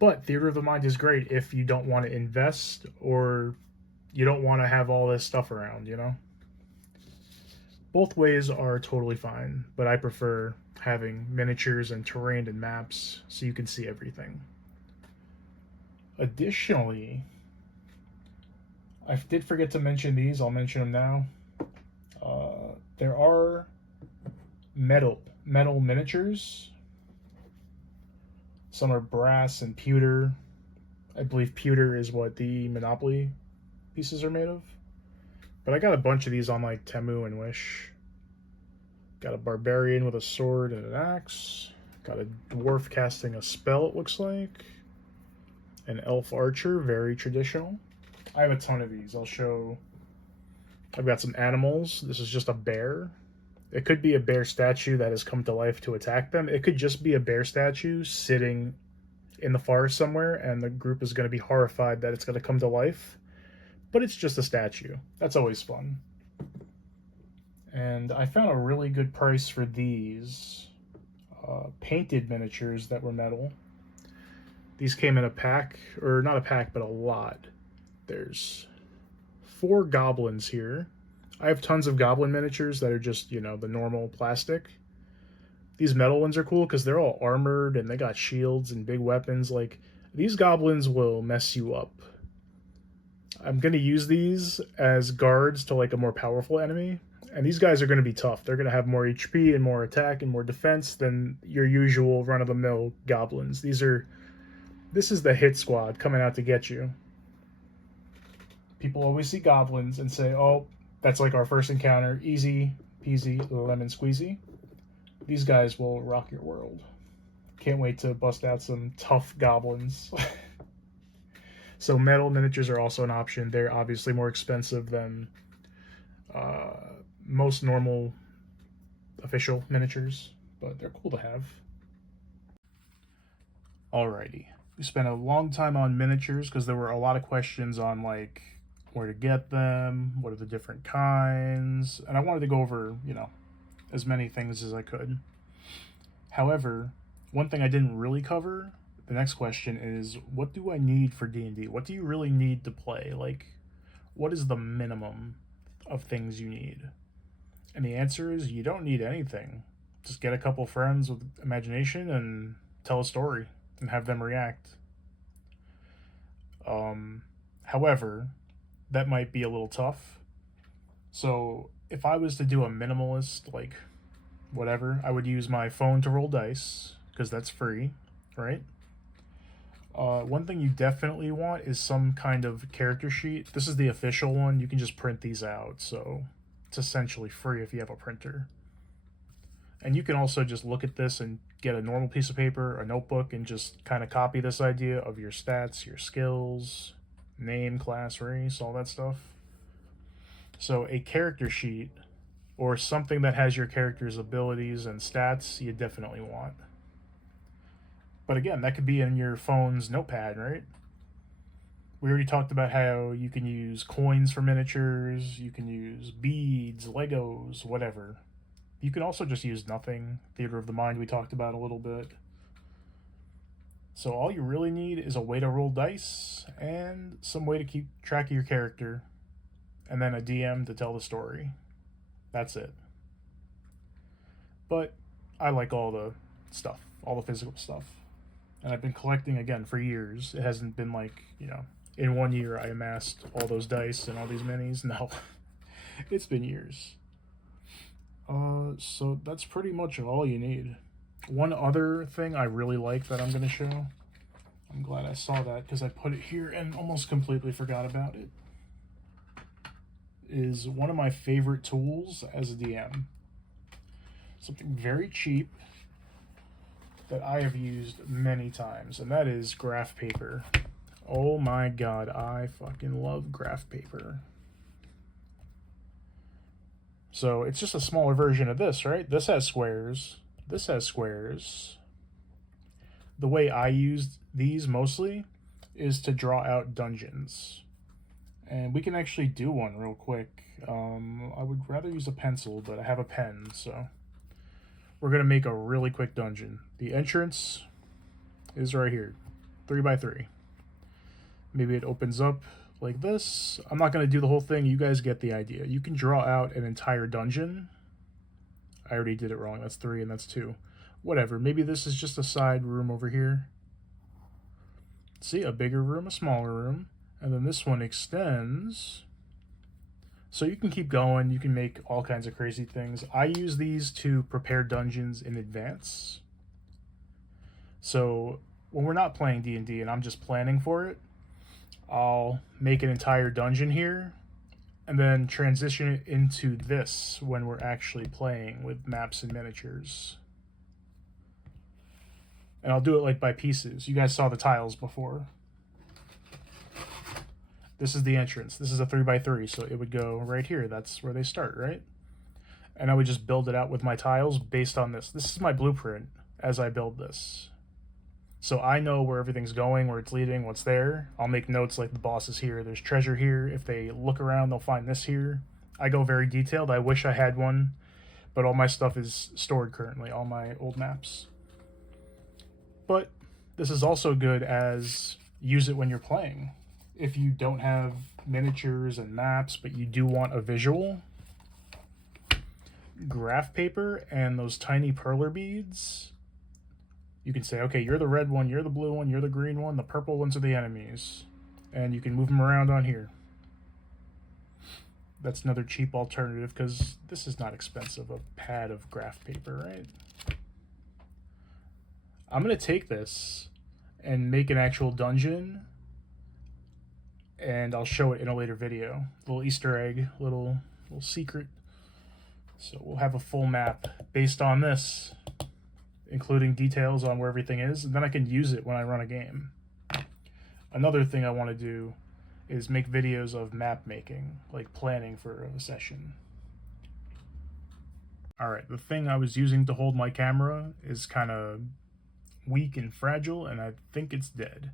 But Theater of the Mind is great if you don't want to invest or you don't want to have all this stuff around, you know? Both ways are totally fine, but I prefer having miniatures and terrain and maps so you can see everything. Additionally, I did forget to mention these. I'll mention them now. There are metal miniatures. Some are brass and pewter. I believe pewter is what the Monopoly pieces are made of. But I got a bunch of these on like Temu and Wish. Got a barbarian with a sword and an axe. Got a dwarf casting a spell, it looks like. An elf archer, very traditional. I have a ton of these. I'll show. I've got some animals. This is just a bear. It could be a bear statue that has come to life to attack them. It could just be a bear statue sitting in the forest somewhere, and the group is going to be horrified that it's going to come to life. But it's just a statue. That's always fun. And I found a really good price for these painted miniatures that were metal. These came in a pack, or not a pack, but a lot. There's 4 goblins here. I have tons of goblin miniatures that are just, you know, the normal plastic. These metal ones are cool because they're all armored and they got shields and big weapons. Like, these goblins will mess you up. I'm going to use these as guards to like a more powerful enemy. And these guys are going to be tough. They're going to have more HP and more attack and more defense than your usual run-of-the-mill goblins. This is the hit squad coming out to get you. People always see goblins and say, oh, that's like our first encounter. Easy peasy lemon squeezy. These guys will rock your world. Can't wait to bust out some tough goblins. So metal miniatures are also an option. They're obviously more expensive than most normal official miniatures, but they're cool to have. Alrighty. We spent a long time on miniatures because there were a lot of questions on like where to get them, what are the different kinds, and I wanted to go over, you know, as many things as I could. However, one thing I didn't really cover, the next question is, what do I need for D&D? What do you really need to play? Like, what is the minimum of things you need? And the answer is, you don't need anything. Just get a couple friends with imagination and tell a story and have them react. However, that might be a little tough. So if I was to do a minimalist, like whatever, I would use my phone to roll dice because that's free, right? One thing you definitely want is some kind of character sheet. This is the official one. You can just print these out, so it's essentially free if you have a printer. And you can also just look at this and get a normal piece of paper, a notebook, and just kind of copy this idea of your stats, your skills, name, class, race, all that stuff. So a character sheet or something that has your character's abilities and stats, you definitely want. But again, that could be in your phone's notepad, right? We already talked about how you can use coins for miniatures, you can use beads, Legos, whatever. You can also just use nothing. Theater of the Mind we talked about a little bit. So all you really need is a way to roll dice and some way to keep track of your character, and then a DM to tell the story. That's it. But I like all the stuff, all the physical stuff. And I've been collecting again for years. It hasn't been like, in 1 year I amassed all those dice and all these minis. No, it's been years. So that's pretty much all you need. One other thing I really like that I'm going to show. I'm glad I saw that because I put it here and almost completely forgot about it. Is one of my favorite tools as a DM. Something very cheap that I have used many times, and that is graph paper. Oh my god, I fucking love graph paper. So it's just a smaller version of this, right? This has squares. This has squares. The way I use these mostly is to draw out dungeons. And we can actually do one real quick. I would rather use a pencil, but I have a pen, so we're going to make a really quick dungeon. The entrance is right here, 3x3. Maybe it opens up like this. I'm not going to do the whole thing. You guys get the idea. You can draw out an entire dungeon. I already did it wrong. That's 3 and that's 2. Whatever. Maybe this is just a side room over here. See, a bigger room, a smaller room. And then this one extends. So you can keep going. You can make all kinds of crazy things. I use these to prepare dungeons in advance. So when we're not playing D&D and I'm just planning for it, I'll make an entire dungeon here and then transition it into this when we're actually playing with maps and miniatures. And I'll do it like by pieces. You guys saw the tiles before. This is the entrance. This is a 3x3, so it would go right here. That's where they start, right? And I would just build it out with my tiles based on this. This is my blueprint as I build this. So I know where everything's going, where it's leading, what's there. I'll make notes like the boss is here, there's treasure here. If they look around, they'll find this here. I go very detailed. I wish I had one, but all my stuff is stored currently, all my old maps. But this is also good as use it when you're playing. If you don't have miniatures and maps, but you do want a visual, graph paper and those tiny perler beads, you can say, okay, you're the red one, you're the blue one, you're the green one, the purple ones are the enemies. And you can move them around on here. That's another cheap alternative because this is not expensive, a pad of graph paper, right? I'm going to take this and make an actual dungeon, and I'll show it in a later video. Little Easter egg, little secret. So we'll have a full map based on this, including details on where everything is, and then I can use it when I run a game. Another thing I want to do is make videos of map making, like planning for a session. Alright, the thing I was using to hold my camera is kind of weak and fragile, and I think it's dead.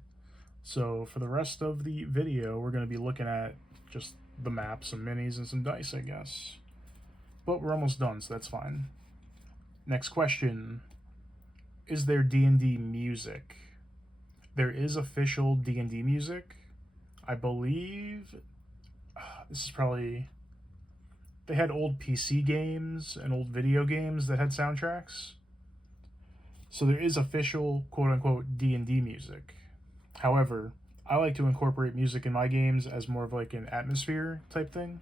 So for the rest of the video, we're going to be looking at just the map, some minis, and some dice, I guess. But we're almost done, so that's fine. Next question. Is there D&D music? There is official D&D music. I believe... this is probably... They had old PC games and old video games that had soundtracks. So there is official quote-unquote D&D music. However, I like to incorporate music in my games as more of like an atmosphere type thing.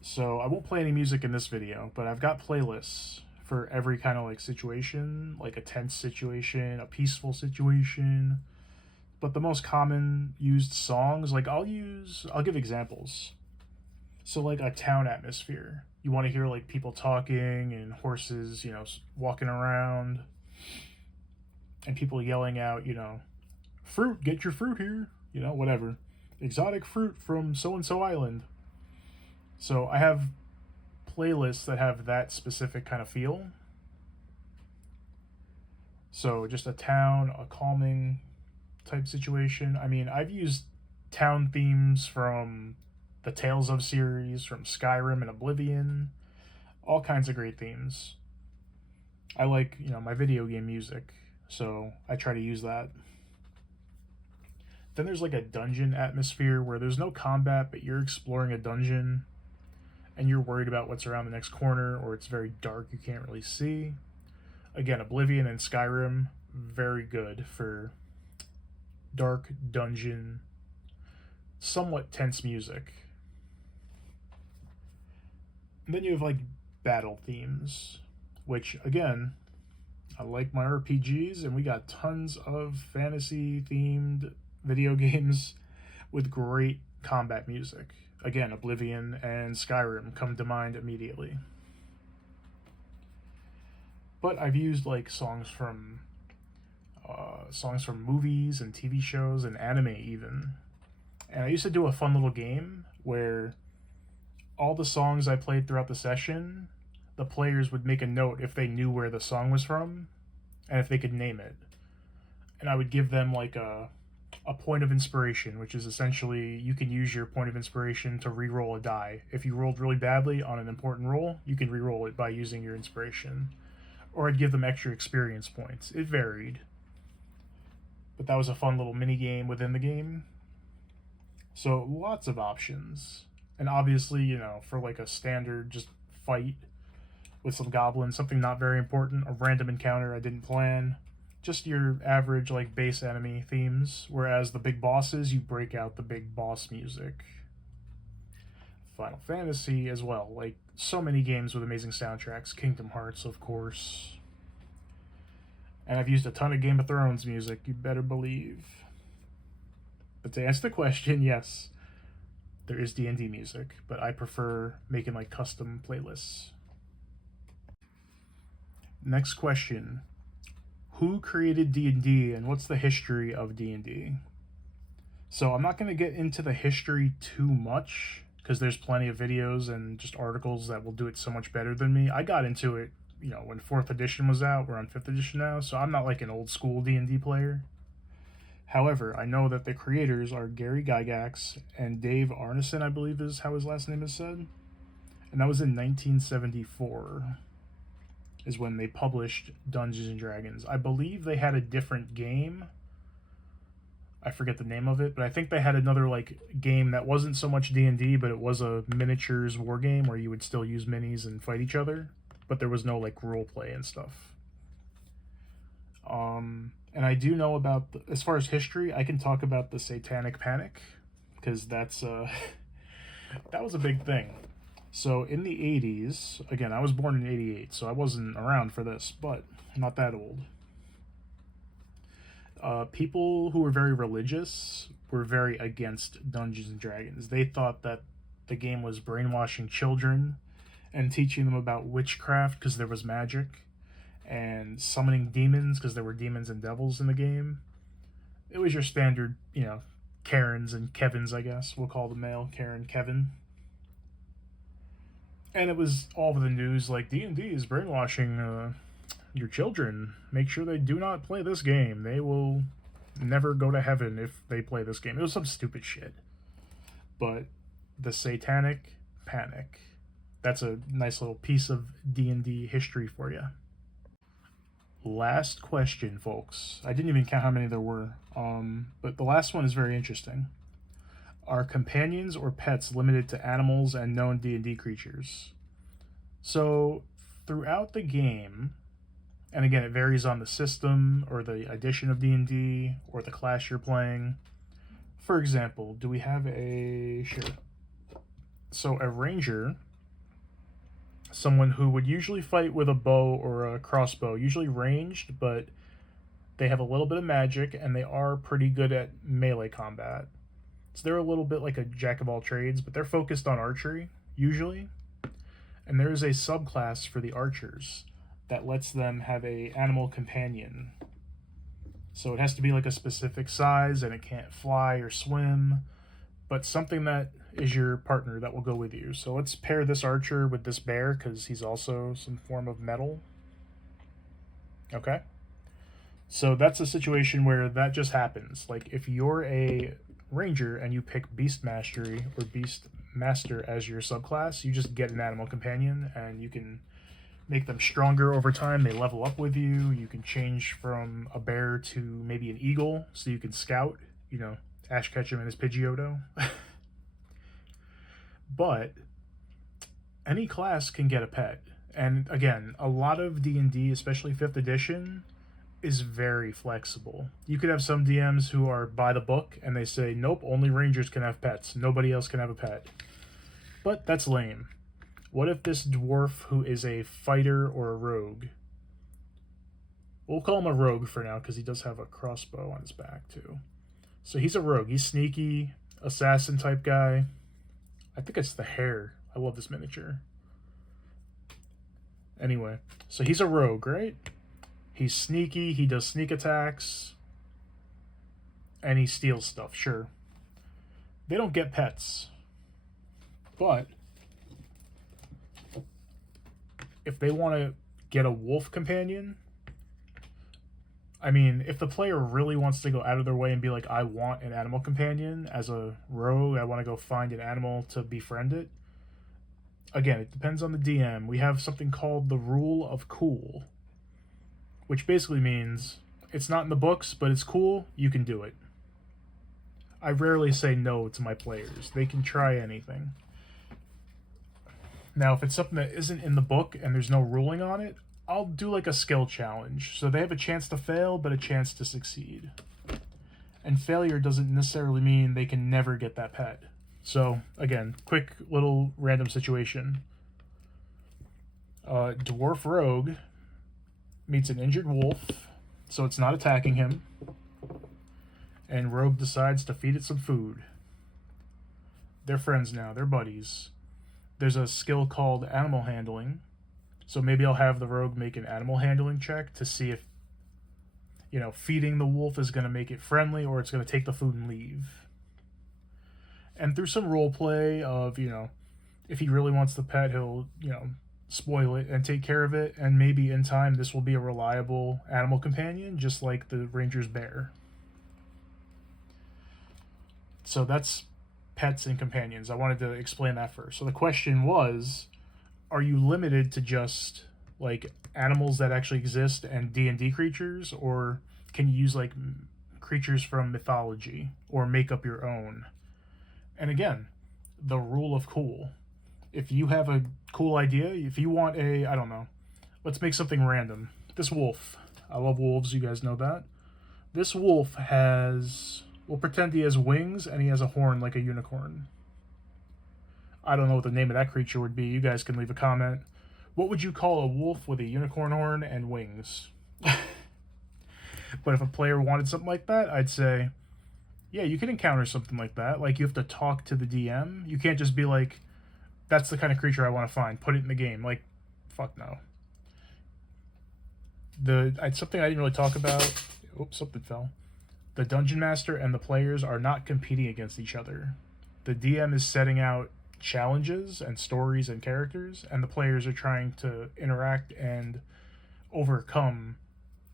So I won't play any music in this video, but I've got playlists for every kind of like situation, like a tense situation, a peaceful situation. But the most common used songs, like I'll give examples. So like a town atmosphere. You want to hear like people talking and horses, walking around. And people yelling out, fruit, get your fruit here, whatever. Exotic fruit from so-and-so island. So I have playlists that have that specific kind of feel. So just a town, a calming type situation. I mean, I've used town themes from the Tales of series, from Skyrim and Oblivion. All kinds of great themes. I like, my video game music. So I try to use that. Then there's like a dungeon atmosphere where there's no combat, but you're exploring a dungeon and you're worried about what's around the next corner, or it's very dark, you can't really see. Again, Oblivion and Skyrim, very good for dark dungeon, somewhat tense music. And then you have like battle themes, which again, I like my RPGs, and we got tons of fantasy themed video games with great combat music. Again, Oblivion and Skyrim come to mind immediately. But I've used like songs from movies and TV shows and anime even. And I used to do a fun little game where all the songs I played throughout the session, the players would make a note if they knew where the song was from and if they could name it. And I would give them like a point of inspiration, which is essentially you can use your point of inspiration to re-roll a die. If you rolled really badly on an important roll, you can re-roll it by using your inspiration. Or I'd give them extra experience points. It varied. But that was a fun little mini game within the game. So lots of options. And obviously, you know, for like a standard just fight with some goblins, something not very important, a random encounter I didn't plan, just your average like base enemy themes, whereas the big bosses, you break out the big boss music. Final Fantasy as well, like so many games with amazing soundtracks, Kingdom Hearts of course. And I've used a ton of Game of Thrones music, you better believe. But to answer the question, yes, there is D&D music, but I prefer making like custom playlists. Next question. Who created D&D and what's the history of D&D? So I'm not going to get into the history too much because there's plenty of videos and just articles that will do it so much better than me. I got into it, you know, when 4th edition was out. We're on 5th edition now, so I'm not like an old school D&D player. However, I know that the creators are Gary Gygax and Dave Arneson, I believe is how his last name is said. And that was in 1974 is when they published Dungeons and Dragons. I believe they had a different game. I forget the name of it, but I think they had another like game that wasn't so much D&D, but it was a miniatures war game where you would still use minis and fight each other, but there was no like role play and stuff. And I do know about, as far as history, I can talk about the Satanic Panic, because that's that was a big thing. So in the 80s, again, I was born in 88, so I wasn't around for this, but I'm not that old. People who were very religious were very against Dungeons and Dragons. They thought that the game was brainwashing children and teaching them about witchcraft because there was magic, and summoning demons because there were demons and devils in the game. It was your standard, you know, Karens and Kevins, I guess. We'll call the male Karen Kevin. And it was all over the news, like, D&D is brainwashing your children. Make sure they do not play this game. They will never go to heaven if they play this game. It was some stupid shit. But the Satanic Panic. That's a nice little piece of D&D history for you. Last question, folks. I didn't even count how many there were. But the last one is very interesting. Are companions or pets limited to animals and known D&D creatures? So, throughout the game, and again, it varies on the system or the edition of D&D or the class you're playing. For example, do we have a... Sure. So, a ranger, someone who would usually fight with a bow or a crossbow, usually ranged, but they have a little bit of magic and they are pretty good at melee combat. So they're a little bit like a jack of all trades, but they're focused on archery, usually. And there is a subclass for the archers that lets them have a animal companion. So it has to be like a specific size, and it can't fly or swim, but something that is your partner that will go with you. So let's pair this archer with this bear, because he's also some form of metal. Okay? So that's a situation where that just happens. Like, if you're a ranger and you pick beast mastery or beast master as your subclass, you just get an animal companion and you can make them stronger over time. They level up with you. You can change from a bear to maybe an eagle so you can scout, you know, Ash Ketchum and his Pidgeotto. But any class can get a pet. And again, a lot of D&D, especially 5th edition, is very flexible. You could have some DMs who are by the book and they say, nope, only Rangers can have pets. Nobody else can have a pet. But that's lame. What if this dwarf who is a fighter or a rogue? We'll call him a rogue for now because he does have a crossbow on his back too. So he's a rogue. He's sneaky, assassin type guy. I think it's the hair. I love this miniature. Anyway, so he's a rogue, right? He's sneaky, he does sneak attacks, and he steals stuff, sure. They don't get pets. But if they want to get a wolf companion, I mean, if the player really wants to go out of their way and be like, I want an animal companion as a rogue, I want to go find an animal to befriend it. Again, it depends on the DM. We have something called the Rule of Cool, which basically means it's not in the books, but it's cool, you can do it. I rarely say no to my players. They can try anything. Now, if it's something that isn't in the book and there's no ruling on it, I'll do like a skill challenge. So they have a chance to fail, but a chance to succeed. And failure doesn't necessarily mean they can never get that pet. So, again, quick little random situation. Dwarf Rogue meets an injured wolf, so it's not attacking him. And Rogue decides to feed it some food. They're friends now, they're buddies. There's a skill called Animal Handling. So maybe I'll have the rogue make an animal handling check to see if, feeding the wolf is going to make it friendly or it's going to take the food and leave. And through some role play of, if he really wants the pet, he'll, spoil it and take care of it. And maybe in time, this will be a reliable animal companion, just like the Ranger's bear. So that's pets and companions. I wanted to explain that first. So the question was, are you limited to just like animals that actually exist and D&D creatures, or can you use like creatures from mythology or make up your own? And again, the rule of cool. If you have a cool idea, if you want I don't know, let's make something random. This wolf. I love wolves, you guys know that. This wolf we'll pretend he has wings and he has a horn like a unicorn. I don't know what the name of that creature would be. You guys can leave a comment. What would you call a wolf with a unicorn horn and wings? But if a player wanted something like that, I'd say, yeah, you can encounter something like that. Like, you have to talk to the DM. You can't just be like, that's the kind of creature I want to find. Put it in the game. Like, fuck no. Something I didn't really talk about. Oops, something fell. The Dungeon Master and the players are not competing against each other. The DM is setting out challenges and stories and characters, and the players are trying to interact and overcome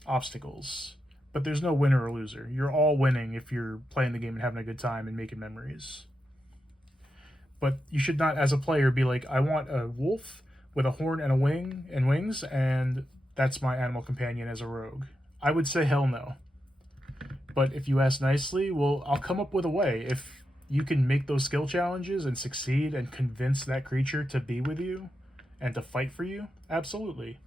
obstacles. But there's no winner or loser. You're all winning if you're playing the game and having a good time and making memories. But you should not, as a player, be like, I want a wolf with a horn and a wing and wings, and that's my animal companion as a rogue. I would say hell no. But if you ask nicely, well, I'll come up with a way. If you can make those skill challenges and succeed and convince that creature to be with you and to fight for you, absolutely.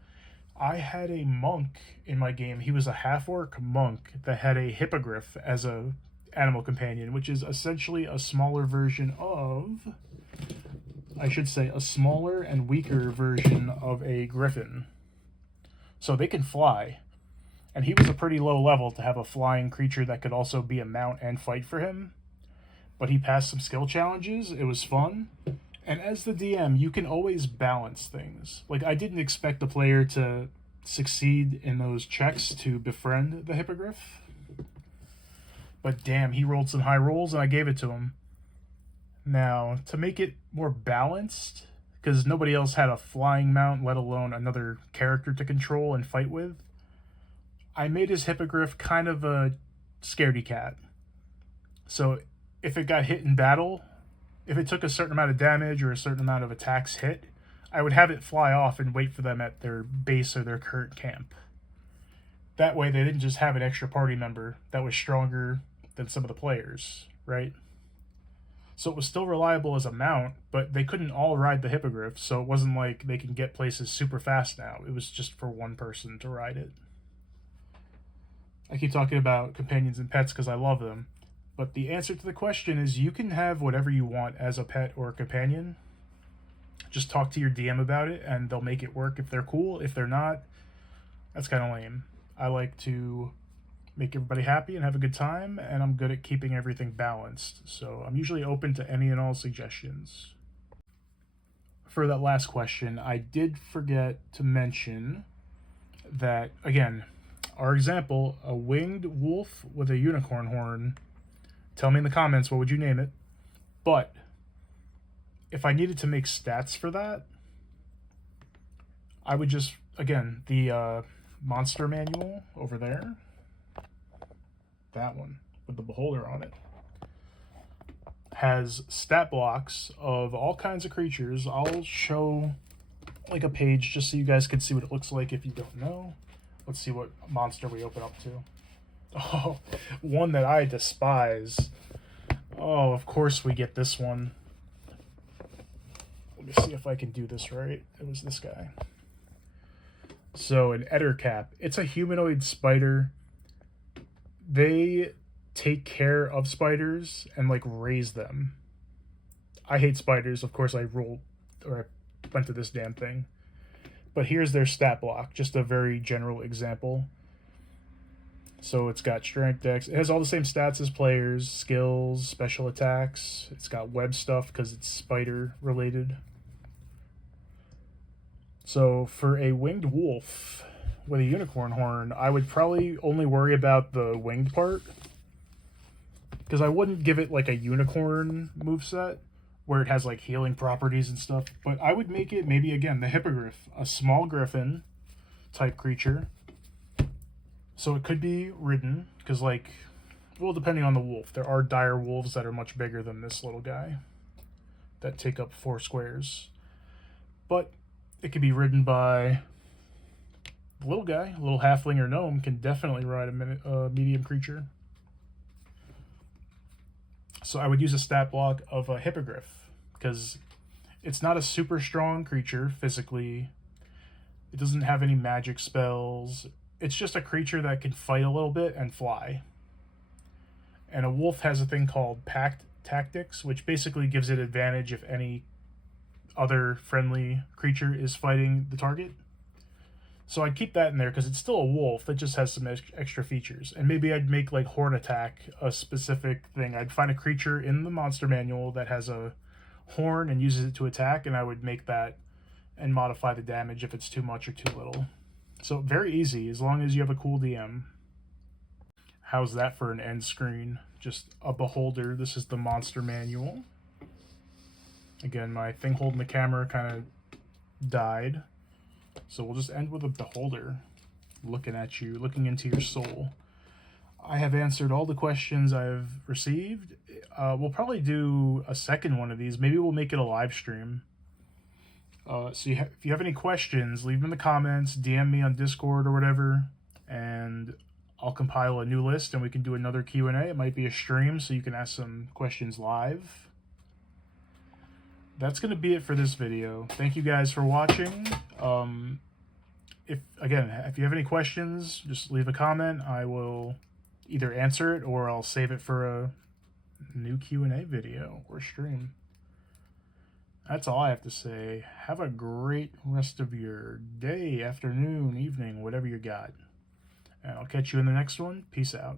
I had a monk in my game. He was a half-orc monk that had a hippogriff as a animal companion, which is essentially a smaller version of, I should say, a smaller and weaker version of a griffin. So they can fly. And he was a pretty low level to have a flying creature that could also be a mount and fight for him. But he passed some skill challenges. It was fun. And as the DM, you can always balance things. Like, I didn't expect the player to succeed in those checks to befriend the hippogriff. But damn, he rolled some high rolls and I gave it to him. Now, to make it more balanced, because nobody else had a flying mount, let alone another character to control and fight with, I made his hippogriff kind of a scaredy cat. So if it got hit in battle, if it took a certain amount of damage or a certain amount of attacks hit, I would have it fly off and wait for them at their base or their current camp. That way they didn't just have an extra party member that was stronger than some of the players, right? So it was still reliable as a mount, but they couldn't all ride the hippogriff, so it wasn't like they can get places super fast now. It was just for one person to ride it. I keep talking about companions and pets because I love them. But the answer to the question is you can have whatever you want as a pet or a companion. Just talk to your DM about it and they'll make it work if they're cool. If they're not, that's kind of lame. I like to make everybody happy and have a good time, and I'm good at keeping everything balanced. So I'm usually open to any and all suggestions. For that last question, I did forget to mention that, again, our example, a winged wolf with a unicorn horn. Tell me in the comments, what would you name it? But if I needed to make stats for that, I would just, again, the monster manual over there, that one with the beholder on it, has stat blocks of all kinds of creatures. I'll show like a page just so you guys can see what it looks like if you don't know. Let's see what monster we open up to. Oh, one that I despise. Oh, of course we get this one. Let me see if I can do this right. It was this guy. So an Ettercap. It's a humanoid spider. They take care of spiders and like raise them. I hate spiders. Of course I went to this damn thing. But here's their stat block. Just a very general example. So it's got strength, dex. It has all the same stats as players, skills, special attacks. It's got web stuff because it's spider related. So for a winged wolf with a unicorn horn, I would probably only worry about the winged part, because I wouldn't give it like a unicorn moveset where it has like healing properties and stuff, but I would make it maybe, again, the hippogriff, a small griffin type creature. So it could be ridden, because like, well, depending on the wolf, there are dire wolves that are much bigger than this little guy that take up 4 squares. But it could be ridden by the little guy. A little halfling or gnome can definitely ride a medium creature. So I would use a stat block of a hippogriff, because it's not a super strong creature physically. It doesn't have any magic spells. It's just a creature that can fight a little bit and fly. And a wolf has a thing called pack tactics, which basically gives it advantage if any other friendly creature is fighting the target. So I'd keep that in there because it's still a wolf that just has some extra features. And maybe I'd make like horn attack a specific thing. I'd find a creature in the monster manual that has a horn and uses it to attack, and I would make that and modify the damage if it's too much or too little. So very easy as long as you have a cool DM. How's that for an end screen? Just a beholder. This is the monster manual. Again, my thing holding the camera kind of died. So we'll just end with a beholder looking at you, looking into your soul. I have answered all the questions I've received. We'll probably do a second one of these. Maybe we'll make it a live stream. So if you have any questions, leave them in the comments, DM me on Discord or whatever, and I'll compile a new list and we can do another Q&A. It might be a stream so you can ask some questions live. That's going to be it for this video. Thank you guys for watching. If you have any questions, just leave a comment. I will either answer it or I'll save it for a new Q&A video or stream. That's all I have to say. Have a great rest of your day, afternoon, evening, whatever you got. And I'll catch you in the next one. Peace out.